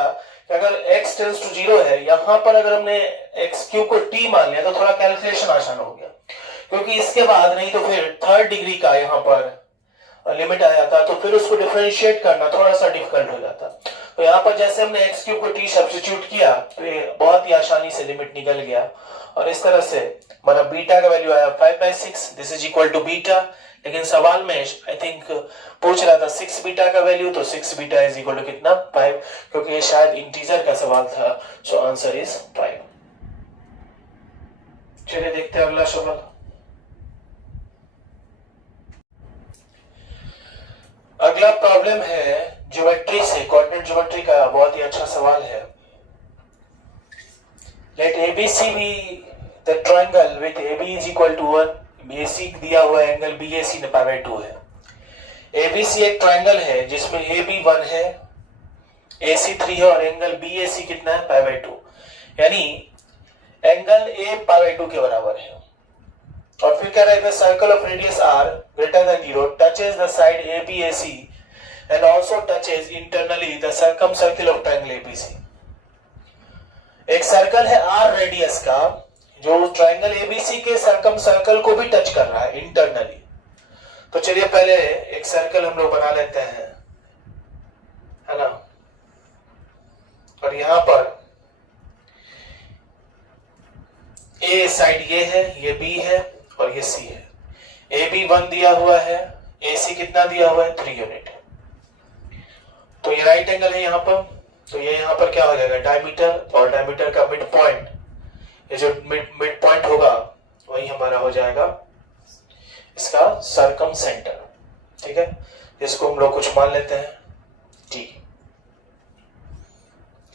कि अगर x टेंड्स टू 0 है, यहां पर अगर हमने x क्यूब को t मान लिया तो थोड़ा कैलकुलेशन आसान हो गया, क्योंकि इसके बाद नहीं तो फिर 3rd डिग्री का यहां पर लिमिट आ जाता, तो फिर उसको डिफरेंशिएट करना थोड़ा सा डिफिकल्ट हो जाता। तो यहाँ पर जैसे हमने x क्यूब को t सब्स्टिट्यूट किया, तो ये बहुत ही आसानी से लिमिट निकल गया, और इस तरह से हमारा बीटा का वैल्यू आया 5/6, this is equal to beta. लेकिन सवाल में आई थिंक पूछ रहा था 6 बीटा का वैल्यू, तो 6 बीटा इज इक्वल टू कितना 5, क्योंकि ये शायद इंटीजर का सवाल था, सो आंसर इज 5। चलिए देखते हैं अगला सवाल। अगला प्रॉब्लम है ज्योमेट्री से, कोऑर्डिनेट ज्योमेट्री का बहुत ही अच्छा सवाल है। Let ABC be the triangle with AB is equal to 1. BAC दिया हुआ एंगल BAC π/2 है. ABC एक ट्रायंगल है जिसमें AB 1 है, AC 3 है और एंगल BAC कितना है π/2, यानी एंगल A π/2 के बराबर है. और फिर कह रहे हैं circle of radius R greater than 0 touches the side ABAC and also touches internally the circumcircle of triangle ABC. एक सर्कल है R रेडियस का जो ट्रायंगल ABC के सर्कम सर्कल को भी टच कर रहा है इंटरनली. तो चलिए पहले एक सर्कल हम लोग बना लेते हैं, है ना. और यहां पर A साइड ये है, ये B है और ये C है. AB 1 दिया हुआ है, AC कितना दिया हुआ है 3 यूनिट. तो ये राइट एंगल है यहां पर. तो ये यहां पर क्या हो जाएगा डायमीटर, और डायमीटर का मिड पॉइंट, ये जो मिड पॉइंट होगा वही हमारा हो जाएगा इसका सरकम सेंटर. ठीक है, इसको हम लोग कुछ मान लेते हैं T,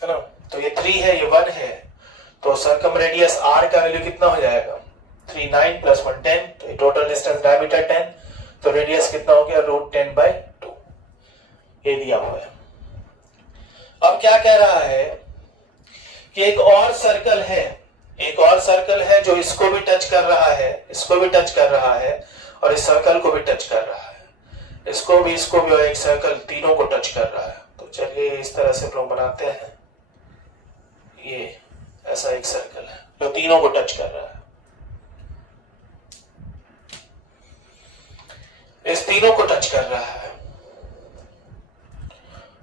है ना. तो ये 3 है, ये 1 है, तो सरकम रेडियस R का वैल्यू कितना हो जाएगा 3 9 + 1 10. तो टोटल डिस्टेंस डायमीटर 10, तो रेडियस कितना हो गया √10/2. ये दिया हुआ है. अब क्या कह रहा है कि एक और सर्कल है, एक और सर्कल है जो इसको भी टच कर रहा है, इसको भी टच कर रहा है और इस सर्कल को भी टच कर रहा है, इसको भी और एक सर्कल तीनों को टच कर रहा है. तो चलिए इस तरह से हम लोग बनाते हैं. ये ऐसा एक सर्कल है जो तीनों को टच कर रहा है. इस तीनों को टच कर रहा है.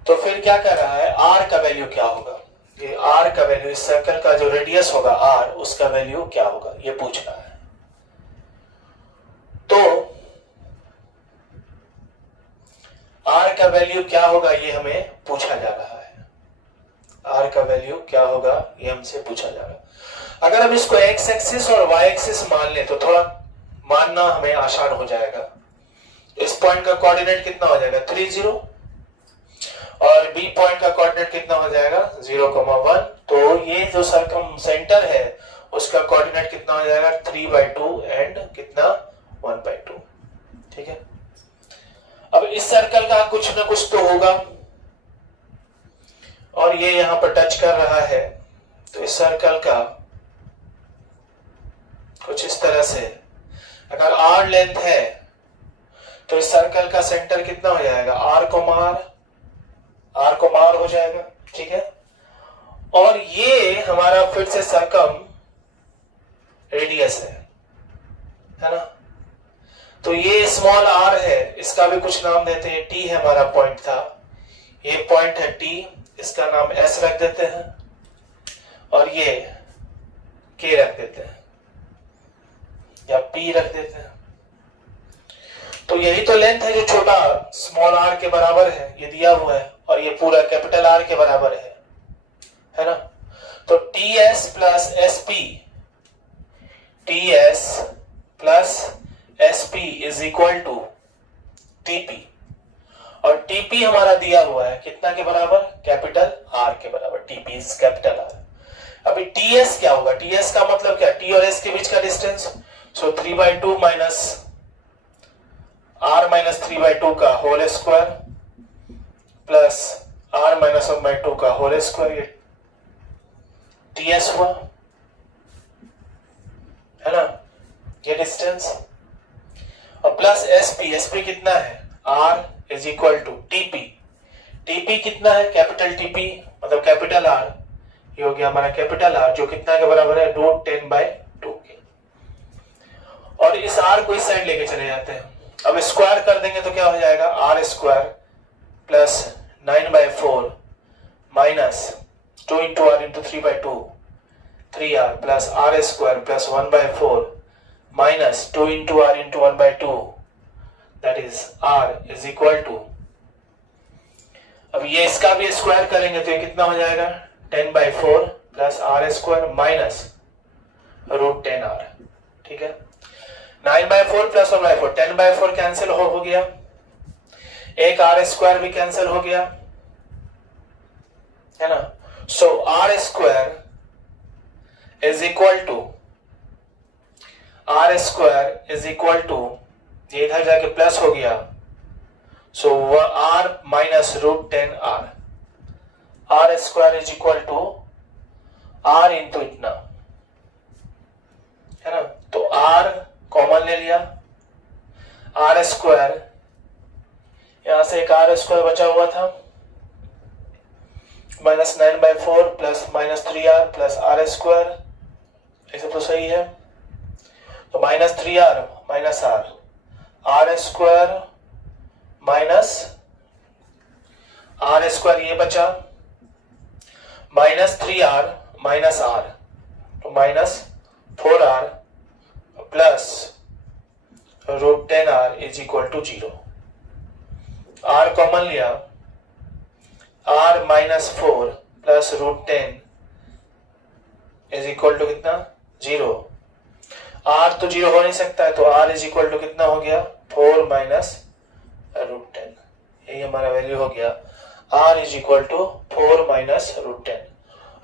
तो फिर क्या कर रहा है R का वैल्यू क्या होगा, ये R का वैल्यू, इस सर्कल का जो रेडियस होगा R, उसका वैल्यू क्या होगा ये पूछ रहा है. तो R का वैल्यू क्या होगा ये हमें पूछा जा रहा है. R का वैल्यू क्या होगा ये हमसे पूछा जा रहा है. अगर हम इसको x एक्सिस और y एक्सिस मान लें तो थोड़ा मानना हमें आसान हो जाएगा. इस पॉइंट का कोऑर्डिनेट कितना हो जाएगा 3 0 और B पॉइंट का कोऑर्डिनेट कितना हो जाएगा 0,1. तो ये जो सर्कम सेंटर है उसका कोऑर्डिनेट कितना हो जाएगा 3/2 एंड कितना 1/2. ठीक है. अब इस सर्कल का कुछ ना कुछ तो होगा और ये यहां पर टच कर रहा है. तो इस सर्कल का कुछ इस तरह से अगर R लेंथ है तो इस सर्कल का सेंटर कितना हो जाएगा R को मार हो जाएगा. ठीक है. और ये हमारा फिर से सर्कम रेडियस है ना. तो ये स्मॉल r है, इसका भी कुछ नाम देते हैं. T है हमारा पॉइंट था, ये पॉइंट है T, इसका नाम S रख देते हैं और ये K रख देते हैं या P रख देते हैं. तो यही तो लेंथ है जो छोटा स्मॉल r के बराबर है, ये दिया हुआ है, और ये पूरा कैपिटल R के बराबर है ना. तो TS plus SP is equal to TP, और TP हमारा दिया हुआ है कितना के बराबर कैपिटल R के बराबर. TP is capital R. अभी TS क्या होगा, TS का मतलब क्या, T और S के बीच का distance. So 3/2 minus R minus 3/2 का whole square plus R minus 1/2 का होल स्क्वायर, ये TS हुआ, है ना, ये डिस्टेंस. और प्लस SP कितना है R is equal to TP कितना है कैपिटल TP मतलब कैपिटल R, ये हो गया हमारा कैपिटल R जो कितना के बराबर है √10/2 के. और इस R को इस साइड लेके चले जाते हैं. अब स्क्वायर कर देंगे तो क्या हो जाएगा R² plus 9/4 minus 2 × R × 3/2 3R plus R² plus 1/4 minus 2 × R × 1/2 that is R is equal to. अब ये इसका भी स्क्वायर करेंगे तो ये कितना हो जाएगा 10/4 प्लस R² माइनस √10R. ठीक है. 9/4 प्लस 1/4 10/4 कैंसिल हो गया, एक R² भी कैंसिल हो गया, है ना. So R² is equal to r square is equal to, ये इधर जाके प्लस हो गया, so r minus root 10 r, r square is equal to r into इतना, है ना। तो आर कॉमन ले लिया, आर स्क्वायर, यहां से एक आर स्क्वायर बचा हुआ था, -9/4 plus -3r plus r square, ऐसे तो सही है। तो -3r minus r, r square minus r square ये बचा, -3r माइनस आर, तो -4r plus root 10r is equal to 0। R common लिया, r -4 plus root 10 is equal to कितना, 0। r तो 0 हो नहीं सकता है, तो r इज इक्वल टू कितना हो गया, 4 माइनस रूट 10, यही हमारा वैल्यू हो गया, r is equal to 4 minus root 10।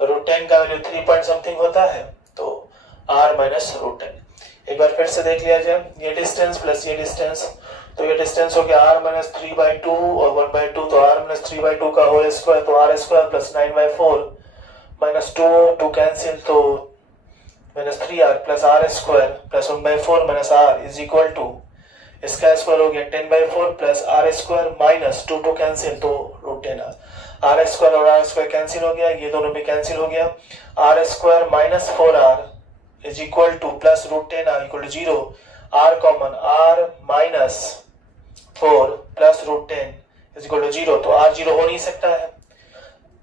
Root 10 का वैल्यू 3 पॉइंट समथिंग होता है, तो r माइनस रूट 10। एक बार फिर से देख लिया जाए, ये डिस्टेंस प्लस ये डिस्टेंस, तो ये डिस्टेंस हो गया r माइनस 3/2 और 1/2, तो r माइनस 3/2 का होल स्क्वायर, तो r square plus 9/4 minus 2 cancel, तो -3r plus r square plus 1/4 minus r is equal to, इसका स्क्वायर हो गया 10/4 plus r square minus 2 cancel, तो रूट 10r, आर स्क्वायर और आर स्क्वायर कैंसिल हो गया, ये दोनों भी कैंसिल हो गया, r square minus 4r is equal to plus root 10r equal to 0, r common, r minus 4 plus root 10 is equal to 0, तो r 0 हो नहीं सकता है,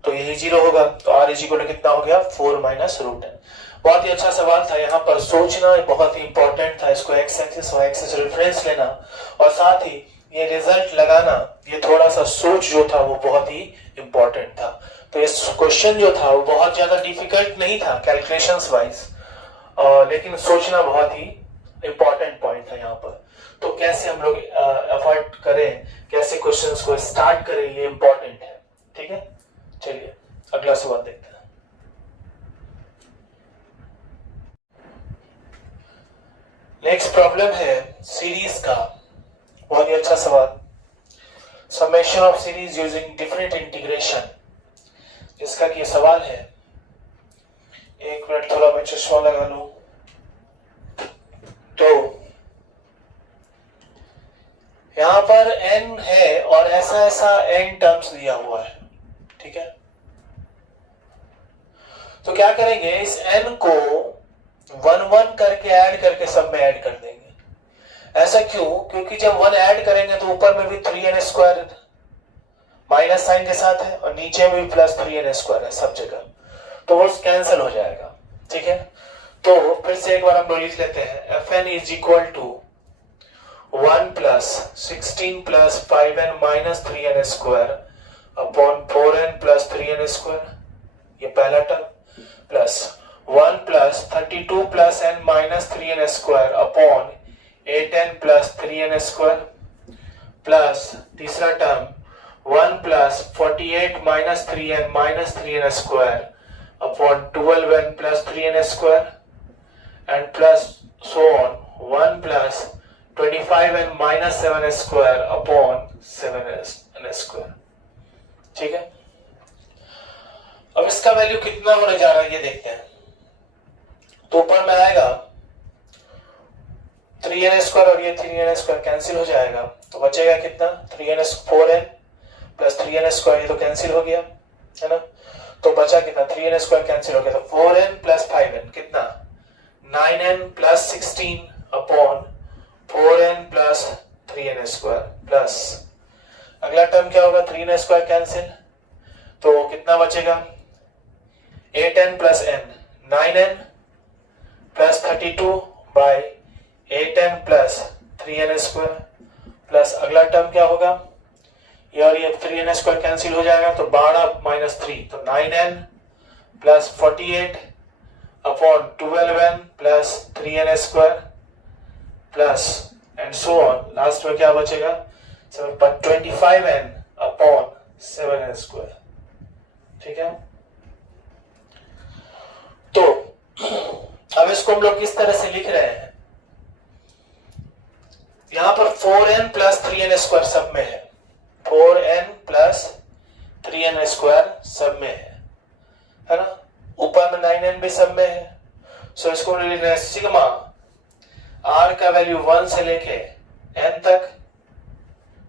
तो यही 0 होगा, तो r इज इक्वल टू कितना हो गया, 4 माइनस रूट 10। बहुत ही अच्छा सवाल था, यहाँ पर सोचना बहुत ही इंपॉर्टेंट था, इसको एक्स एक्सिस और एक्सिस रेफरेंस लेना, और साथ ही ये रिजल्ट लगाना, ये थोड़ा सा सोच जो था वो बहुत ही इंपॉर्टेंट था। तो इस क्वेश्चन जो था वो बहुत ज्यादा डिफिकल्ट नहीं था कैलकुलेशंस वाइज, लेकिन सोचना बहुत ही इंपॉर्टेंट पॉइंट था यहाँ पर। तो कैसे हम लोग एफर्ट करें, कैसे क्वेश्चंस को स्टार्ट करें, ये इंपॉर्टेंट है। ठीक है, चलिए अगला सवाल देखते हैं। नेक्स्ट प्रॉब्लम है सीरीज का, बहुत ही अच्छा सवाल, summation of series using different integration, जिसका कि सवाल है, एक मिनट थोड़ा मैं चश्मा लगा लूं। तो यहां पर n है और ऐसा ऐसा n टर्म्स दिया हुआ है, ठीक है। तो क्या करेंगे, इस n को 1 करके ऐड करके सब में ऐड कर देंगे। ऐसा क्यों, क्योंकि जब 1 ऐड करेंगे तो ऊपर में भी 3n² माइनस साइन के साथ है और नीचे में भी प्लस 3n² है सब जगह, तो वो कैंसिल हो जाएगा। ठीक है, तो फिर से एक बार हम लोग लिख लेते हैं, fn is equal to 1 plus 16 plus 5n minus 3n² upon 4n plus 3n², ये पहला term, plus 1 plus 32 plus n minus 3n² upon 8n plus 3n², plus तीसरा term 1 plus 48 minus 3n minus 3n² upon 12n plus 3n² and plus so on 1 plus 25n minus 7n² upon 7n²। ठीक है, अब इसका value कितना होने जा रहा है ये देखते हैं। तो ऊपर में आएगा 3n² और ये 3n² कैंसिल हो जाएगा, तो बचेगा कितना, 4n प्लस 3n², ये तो कैंसिल हो गया है ना, तो बचा कितना, 3n² कैंसिल हो गया, तो 4n प्लस 5n कितना, 9n plus 16 upon 4n plus 3n² plus अगला टर्म क्या होगा, 3n² कैंसिल, तो कितना बचेगा, 8n plus n, 9n plus 32 by 8n plus 3n² plus अगला टर्म क्या होगा, ये और ये 3n² कैंसिल हो जाएगा, तो 12 माइनस 3, तो 9n plus 48 upon 12n plus 3n² plus and so on, last में क्या बचेगा, 25n अपॉन 7n²। ठीक है, तो अब इसको हम लोग किस तरह से लिख रहे हैं, यहां पर 4n प्लस 3n स्क्वायर सब में है, 4n प्लस 3n स्क्वायर सब में है ना, ऊपर में 9n भी सब में है। सो इसको लिख रहे हैं सिग्मा r का वैल्यू 1 से लेके n तक,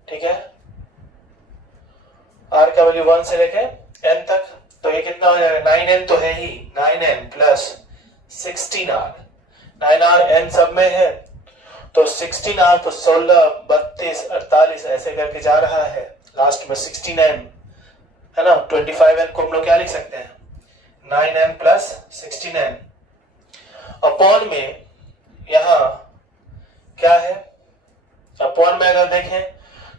ठीक है, r का वैल्यू 1 से लेके n तक, तो ये कितना हो जाएगा, 9n तो है ही, 9n plus 16r, 9r n सब में है, तो 16r तो 16, 32, 48 ऐसे करके जा रहा है, लास्ट में 16n है ना, 25n को हम लोग क्या लिख सकते हैं, 9n प्लस 16n अपॉन में यहां क्या है, अपॉन में अगर देखें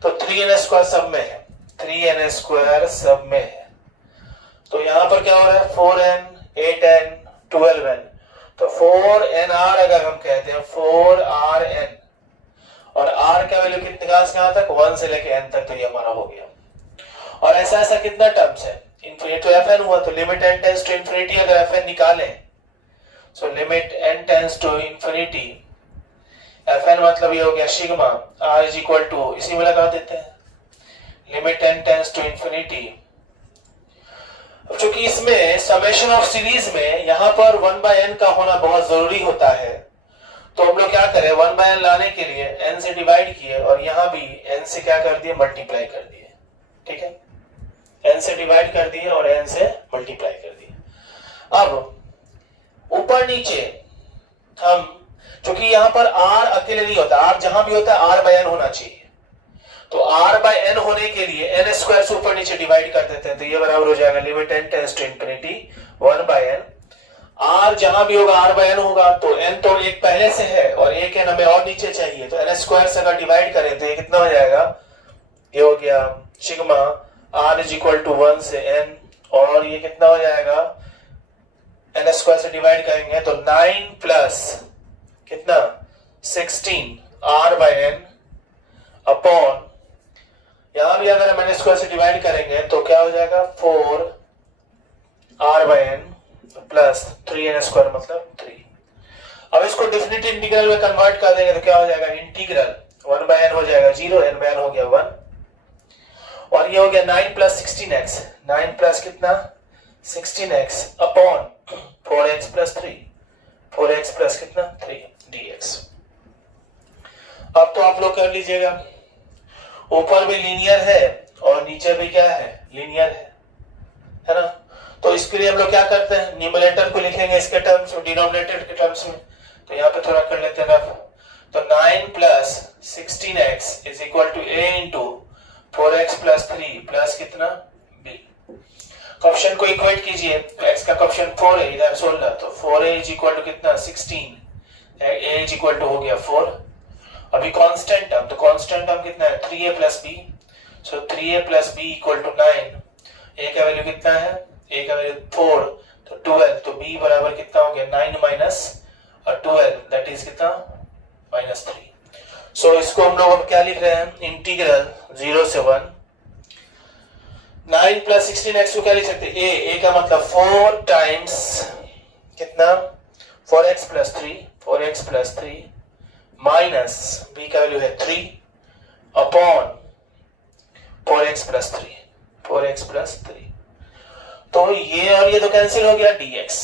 तो 3n स्क्वायर सब में है, 3n स्क्वायर सब में है, तो यहां पर क्या हो रहा है 4n 8n 12n, तो 4nr अगर हम कहते हैं 4rn, और r का वैल्यू कितने कहां तक, 1 से लेके n तक, तो ये हमारा हो गया। और ऐसा ऐसा कितना टर्म्स है, इनफिनिटी तो fn हुआ, तो limit n tends to infinity अगर fn निकालें, so limit n tends to infinity fn मतलब ये हो गया sigma r is equal to, इसी में लगा देते हैं, limit n tends to infinity. चूंकि इसमें समेशन ऑफ सीरीज में यहां पर 1/n का होना बहुत जरूरी होता है, तो हम लोग क्या करें, 1/n लाने के लिए n से डिवाइड किए और यहां भी n से क्या कर दिए, मल्टीप्लाई कर दिए, ठीक है, n से डिवाइड कर दिए और n से मल्टीप्लाई कर दिए। अब ऊपर नीचे हम, क्योंकि यहां पर r अकेले नहीं होता, r जहां भी होता है r/n होना चाहिए, तो r/n होने के लिए n स्क्वायर से ऊपर नीचे डिवाइड कर देते हैं, तो ये बराबर हो जाएगा limit n tends to infinity 1/n, r जहां भी होगा r/n होगा, तो n तो एक पहले से है और एक n हमें और नीचे चाहिए, तो n स्क्वायर से अगर डिवाइड करें तो ये कितना हो जाएगा, ये हो गया sigma r is equal to 1 से n, और ये कितना हो जाएगा, n स्क्वायर से डिवाइड करेंगे तो 9 प्लस कितना 16 r/n अपॉन, यहां भी अगर हम n स्क्वायर से डिवाइड करेंगे तो क्या हो जाएगा 4 r/n प्लस 3n स्क्वायर मतलब 3। अब इसको डेफिनेट इंटीग्रल में कन्वर्ट कर देंगे तो क्या हो जाएगा, इंटीग्रल 1/n हो जाएगा 0, n/n हो गया 1, और ये हो गया 9 प्लस 16x, 9 प्लस कितना 16x upon 4x plus 3, 4x plus कितना 3 dx। अब तो आप लोग कर लीजिएगा, ऊपर भी लीनियर है और नीचे भी क्या है, लीनियर है ना, तो इसके लिए हम लोग क्या करते हैं, न्यूमरेटर को लिखेंगे इसके टर्म्स में, डिनोमिनेटर के टर्म्स में, तो यहाँ पे थोड़ा कर लेते हैं रफ, तो 9 plus 16x is equal to a into 4x plus 3 plus कितना b। क्वेश्चन को इक्वेट कीजिए, x का क्वेश्चन 4 है, इधर 16, तो 4a इज इक्वल टू कितना 16, a इज इक्वल टू हो गया 4। अभी कांस्टेंट टर्म, तो कांस्टेंट टर्म कितना है 3a plus b, so 3a plus b equal to 9, a का वैल्यू कितना है, a का वैल्यू 4, तो 12, तो b बराबर कितना हो गया 9 माइनस 12, दैट इज कितना -3। सो इसको हम लोग अब क्या लिख रहे हैं, इंटीग्रल 0 से 1, 9 प्लस 16x को क्या लिख सकते हैं, a का मतलब 4 टाइम्स कितना 4x plus 3, 4x plus 3 minus b का वैल्यू है 3 upon 4x plus 3, 4x plus 3, तो ये और ये तो कैंसिल हो गया dx।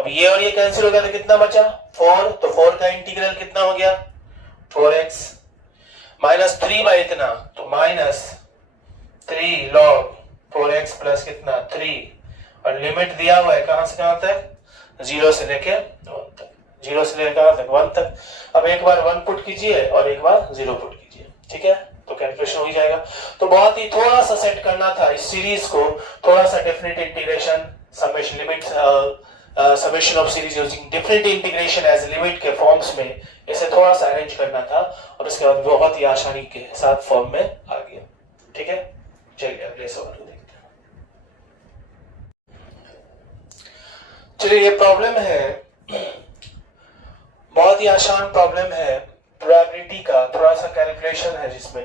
अब ये और ये कैंसिल हो गया तो कितना बचा 4, तो 4 का इंटीग्रल कितना हो गया 4x माइनस 3 बाई इतना, तो माइनस 3 log 4x प्लस कितना 3, और लिमिट दिया हुआ है कहां से कहां तक, 0 से लेके 1 तक, 0 से लेकर कहां तक 1 तक। अब एक बार 1 पुट कीजिए और एक बार 0 पुट कीजिए, ठीक है, तो कैलकुलेशन हो जाएगा। तो बहुत ही थोड़ा सा सेट करना था इस सीरीज को, थोड़ा सा definite integration, summation limit, summation of series using definite integration age limit के फॉर्म्स में इसे थोड़ा सा अरेंज करना था, और उसके बाद बहुत ही आसानी के साथ फॉर्म में आ गया, ठीक है। चलिए अगले सवाल को देखते हैं। चलिए ये प्रॉब्लम है, बहुत ही आसान प्रॉब्लम है, प्रोबेबिलिटी का थोड़ा सा कैलकुलेशन है, जिसमें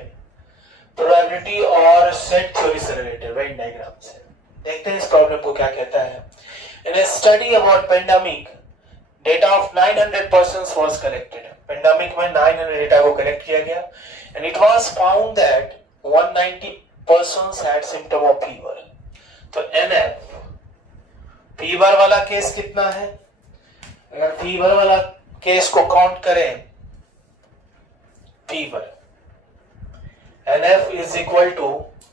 प्रोबेबिलिटी और सेट थ्योरी से रिलेटेड वेन डायग्राम से। देखते हैं इस प्रॉब्लम को क्या कहता है। In a study about pandemic, data of 900 persons was collected. Pandemic में 900 डेटा को कलेक्ट किया गया and it was found that 190 persons had symptom of fever. तो NF फीवर वाला केस कितना है? अगर फीवर वाला केस को काउंट करें, fever NF is equal to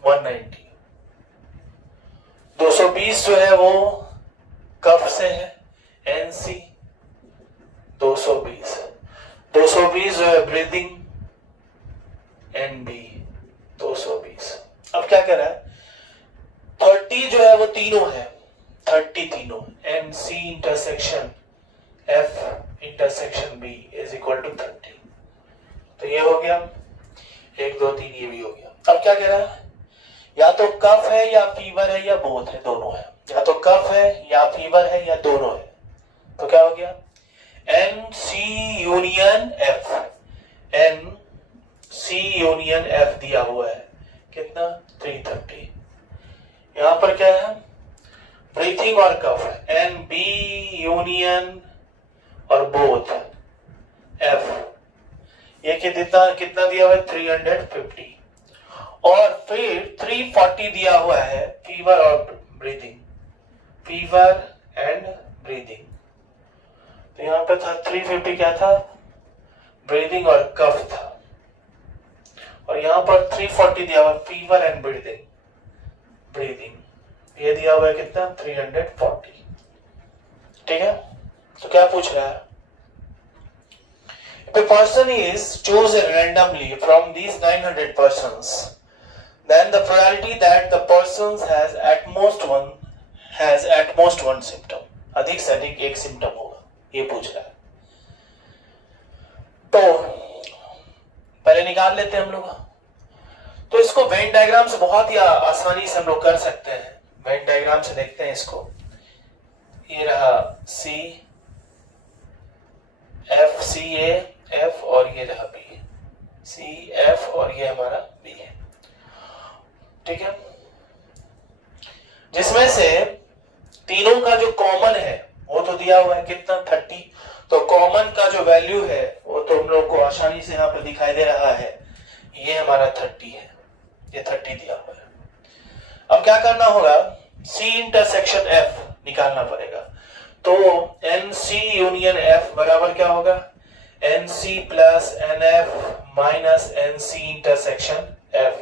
190. 220 जो है वो कफ से है, NC 220 जो है ब्रीदिंग, NB 220. अब क्या कर रहा है? 30 जो है वो तीनों है, 30 तीनों, NC intersection F intersection B is equal to 30. तो ये हो गया 1 2 3, ये भी हो गया. अब क्या कह रहा है? या तो कफ है या फीवर है या बोथ है, दोनों है. या तो कफ है या फीवर है या दोनों है. तो क्या हो गया? NC union F, NC union F दिया हुआ है कितना? 330. यहां पर क्या है? ब्रीथिंग और कफ है, NB यूनियन और बोथ F. ये कितना दिया हुआ है? 350. और फिर 340 दिया हुआ है फीवर और ब्रीदिंग, फीवर एंड ब्रीदिंग. तो यहां पे था 350 क्या था? ब्रीदिंग और कफ था. और यहां पर 340 दिया हुआ फीवर एंड ब्रीदिंग. ये दिया हुआ है कितना? 340. ठीक है. तो क्या पूछ रहा है? If a person is chosen randomly from these 900 persons, then the probability that the person has at most one symptom, अधिक से अधिक एक सिम्टम होगा, ये पूछ रहा है. तो पहले निकाल लेते हैं हम लोग. तो इसको वेन डायग्राम से बहुत ही आसानी से हम लोग कर सकते हैं. वेन डायग्राम से देखते हैं इसको. ये रहा C F, C A F और ये रहा B, C F और ये हमारा B है. ठीक है. जिसमें से तीनों का जो कॉमन है वो तो दिया हुआ है कितना? 30. तो कॉमन का जो वैल्यू है वो तो हम लोग को आसानी से यहाँ पे दिखाई दे रहा है. ये हमारा 30 है, ये 30 दिया हुआ है. अब क्या करना होगा? C इंटरसेक्शन F निकालना पड़ेगा. तो NC यूनियन F बराबर क्या होगा? NC plus NF minus NC intersection F.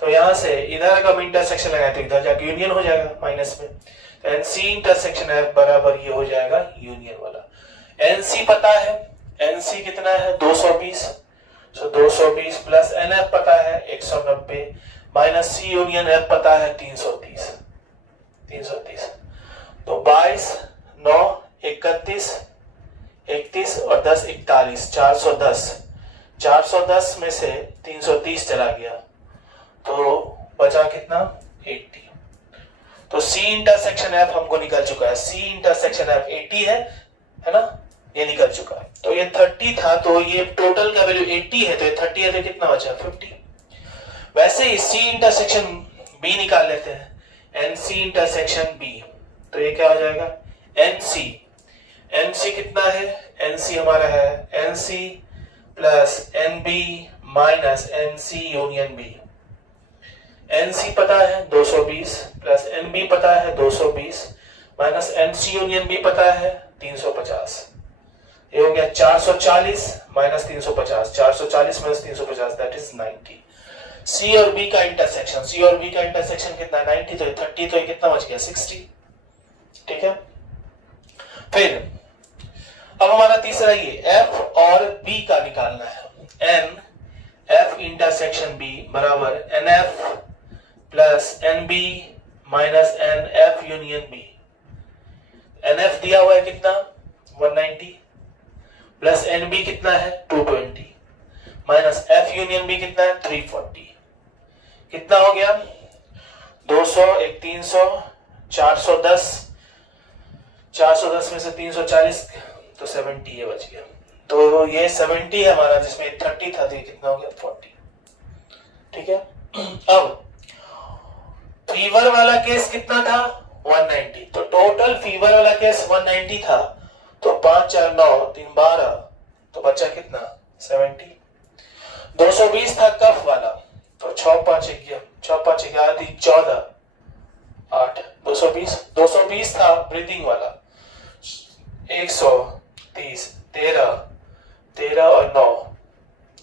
तो यहां से इधर का इंटरसेक्शन लगाए तो इधर जाके यूनियन हो जाएगा माइनस में. तो NC इंटरसेक्शन F बराबर ये हो जाएगा यूनियन वाला. NC पता है, NC कितना है? 220. तो 220 प्लस NF पता है 190 माइनस C यूनियन F पता है 330. तो 22 9 31 31 और 10 41, 410 में से 330 चला गया तो बचा कितना? 80. तो C इंटरसेक्शन F हमको निकल चुका है. C इंटरसेक्शन F 80 है ना? ये निकल चुका है. तो ये 30 था, तो ये टोटल का वैल्यू 80 है, तो ये 30 है तो कितना बचा? 50. वैसे ही C इंटरसेक्शन B निकाल लेते हैं, NC इंटरसेक्शन B. तो ये क्या हो जाएगा? NC कितना है? NC हमारा है NC plus NB minus NC union B. NC पता है 220 प्लस NB पता है 220 माइनस NC यूनियन B पता है 350. ये हो गया 440 minus 350. 440 minus 350 that is 90. C और B का इंटरसेक्शन कितना है? 90. तो 30, तो ये कितना बच गया? 60. ठीक है. फिर अब हमारा तीसरा ये F और B का निकालना है. F इंटरसेक्शन B बराबर NF plus NB minus NF union B. NF दिया हुआ है कितना? 190 प्लस NB कितना है? 220 माइनस F यूनियन B कितना है? 340. कितना हो गया? 200 एक 300 410 में से 340 तो 70 ये बच गया. तो ये 70 है हमारा, जिसमें 30 था, तो ये कितना हो गया? 40. ठीक है. अब फीवर वाला केस कितना था? 190। तो टोटल फीवर वाला केस 190 था, तो 5 4 9 3 12, तो बचा कितना 70। 220 था कफ वाला, तो 6 5 11, 6 5 11 थी 14 8, 220 था ब्रीदिंग वाला, 130 13 और 9,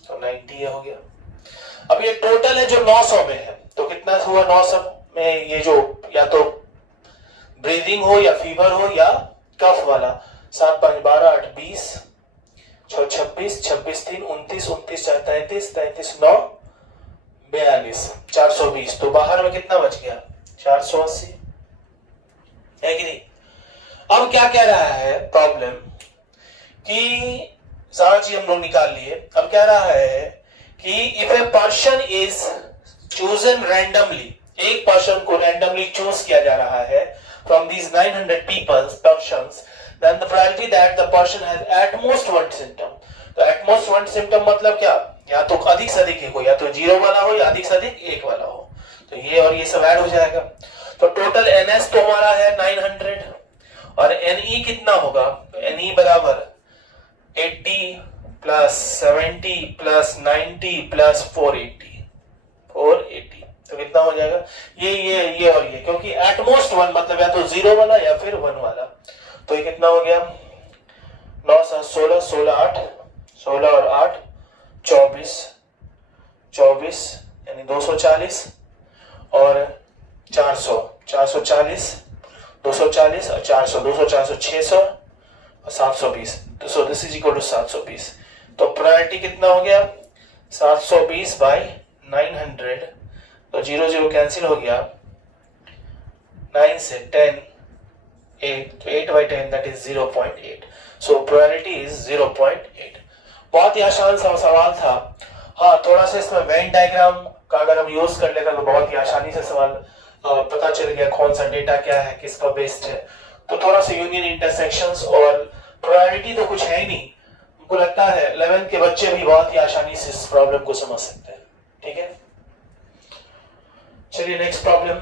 तो 90 हो गया। अब ये टोटल है जो 900 में है, तो कितना हुआ 900 में, ये जो या तो ब्रीदिंग हो या फीवर हो या कफ वाला। 7 5 12 8 20, 6 26, 26 3 29, 29 4 33, 33 9 42, 420। तो बाहर में कितना बच गया 480, है कि नहीं। अब क्या कह रहा है प्रॉब्लम कि सारा चीज हम लोग निकाल लिए। अब कह रहा है कि if a person is chosen randomly, एक पर्सन को रैंडमली चूज किया जा रहा है from these 900 persons, then the probability that the person has at most one symptom। तो at most one symptom मतलब क्या, या तो अधिक से अधिक एक हो, या तो 0 वाला हो या अधिक से अधिक 1 वाला हो। तो ये और ये सब ऐड हो जाएगा। तो टोटल NS तो हमारा है 900 और NE कितना होगा, तो NE बराबर 80 प्लस 70 प्लस 90 प्लस 480, तो कितना हो जाएगा ये और ये, क्योंकि एटमोस्ट 1 मतलब या तो 0 वाला या फिर 1 वाला। तो ये कितना हो गया 9 7 16 16 8 16 और 8 24 यानी 240 और 400 440 240 और 400 200 400 600 और 720। so this is equal to 720। तो प्रायोरिटी कितना हो गया 720 बाई 900, तो 0 0 कैंसिल हो गया, 9 से 10 8, तो 8 by 10 that is 0.8। so priority is 0.8। बहुत ही आसान सा सवाल था। हाँ, थोड़ा सा इसमें वेन डायग्राम का अगर हम यूज कर लेते तो बहुत ही आसानी से सवाल पता चल गया कौन सा डेटा क्या है, किस पर बेस्ड है। तो थोड़ा सा यूनियन इंटरसेक्शंस और प्रायोरिटी तो कुछ है ही नहीं। मुझको लगता है 11th के बच्चे भी बहुत ही आसानी से इस प्रॉब्लम को समझ सकते हैं। ठीक है, चलिए नेक्स्ट प्रॉब्लम।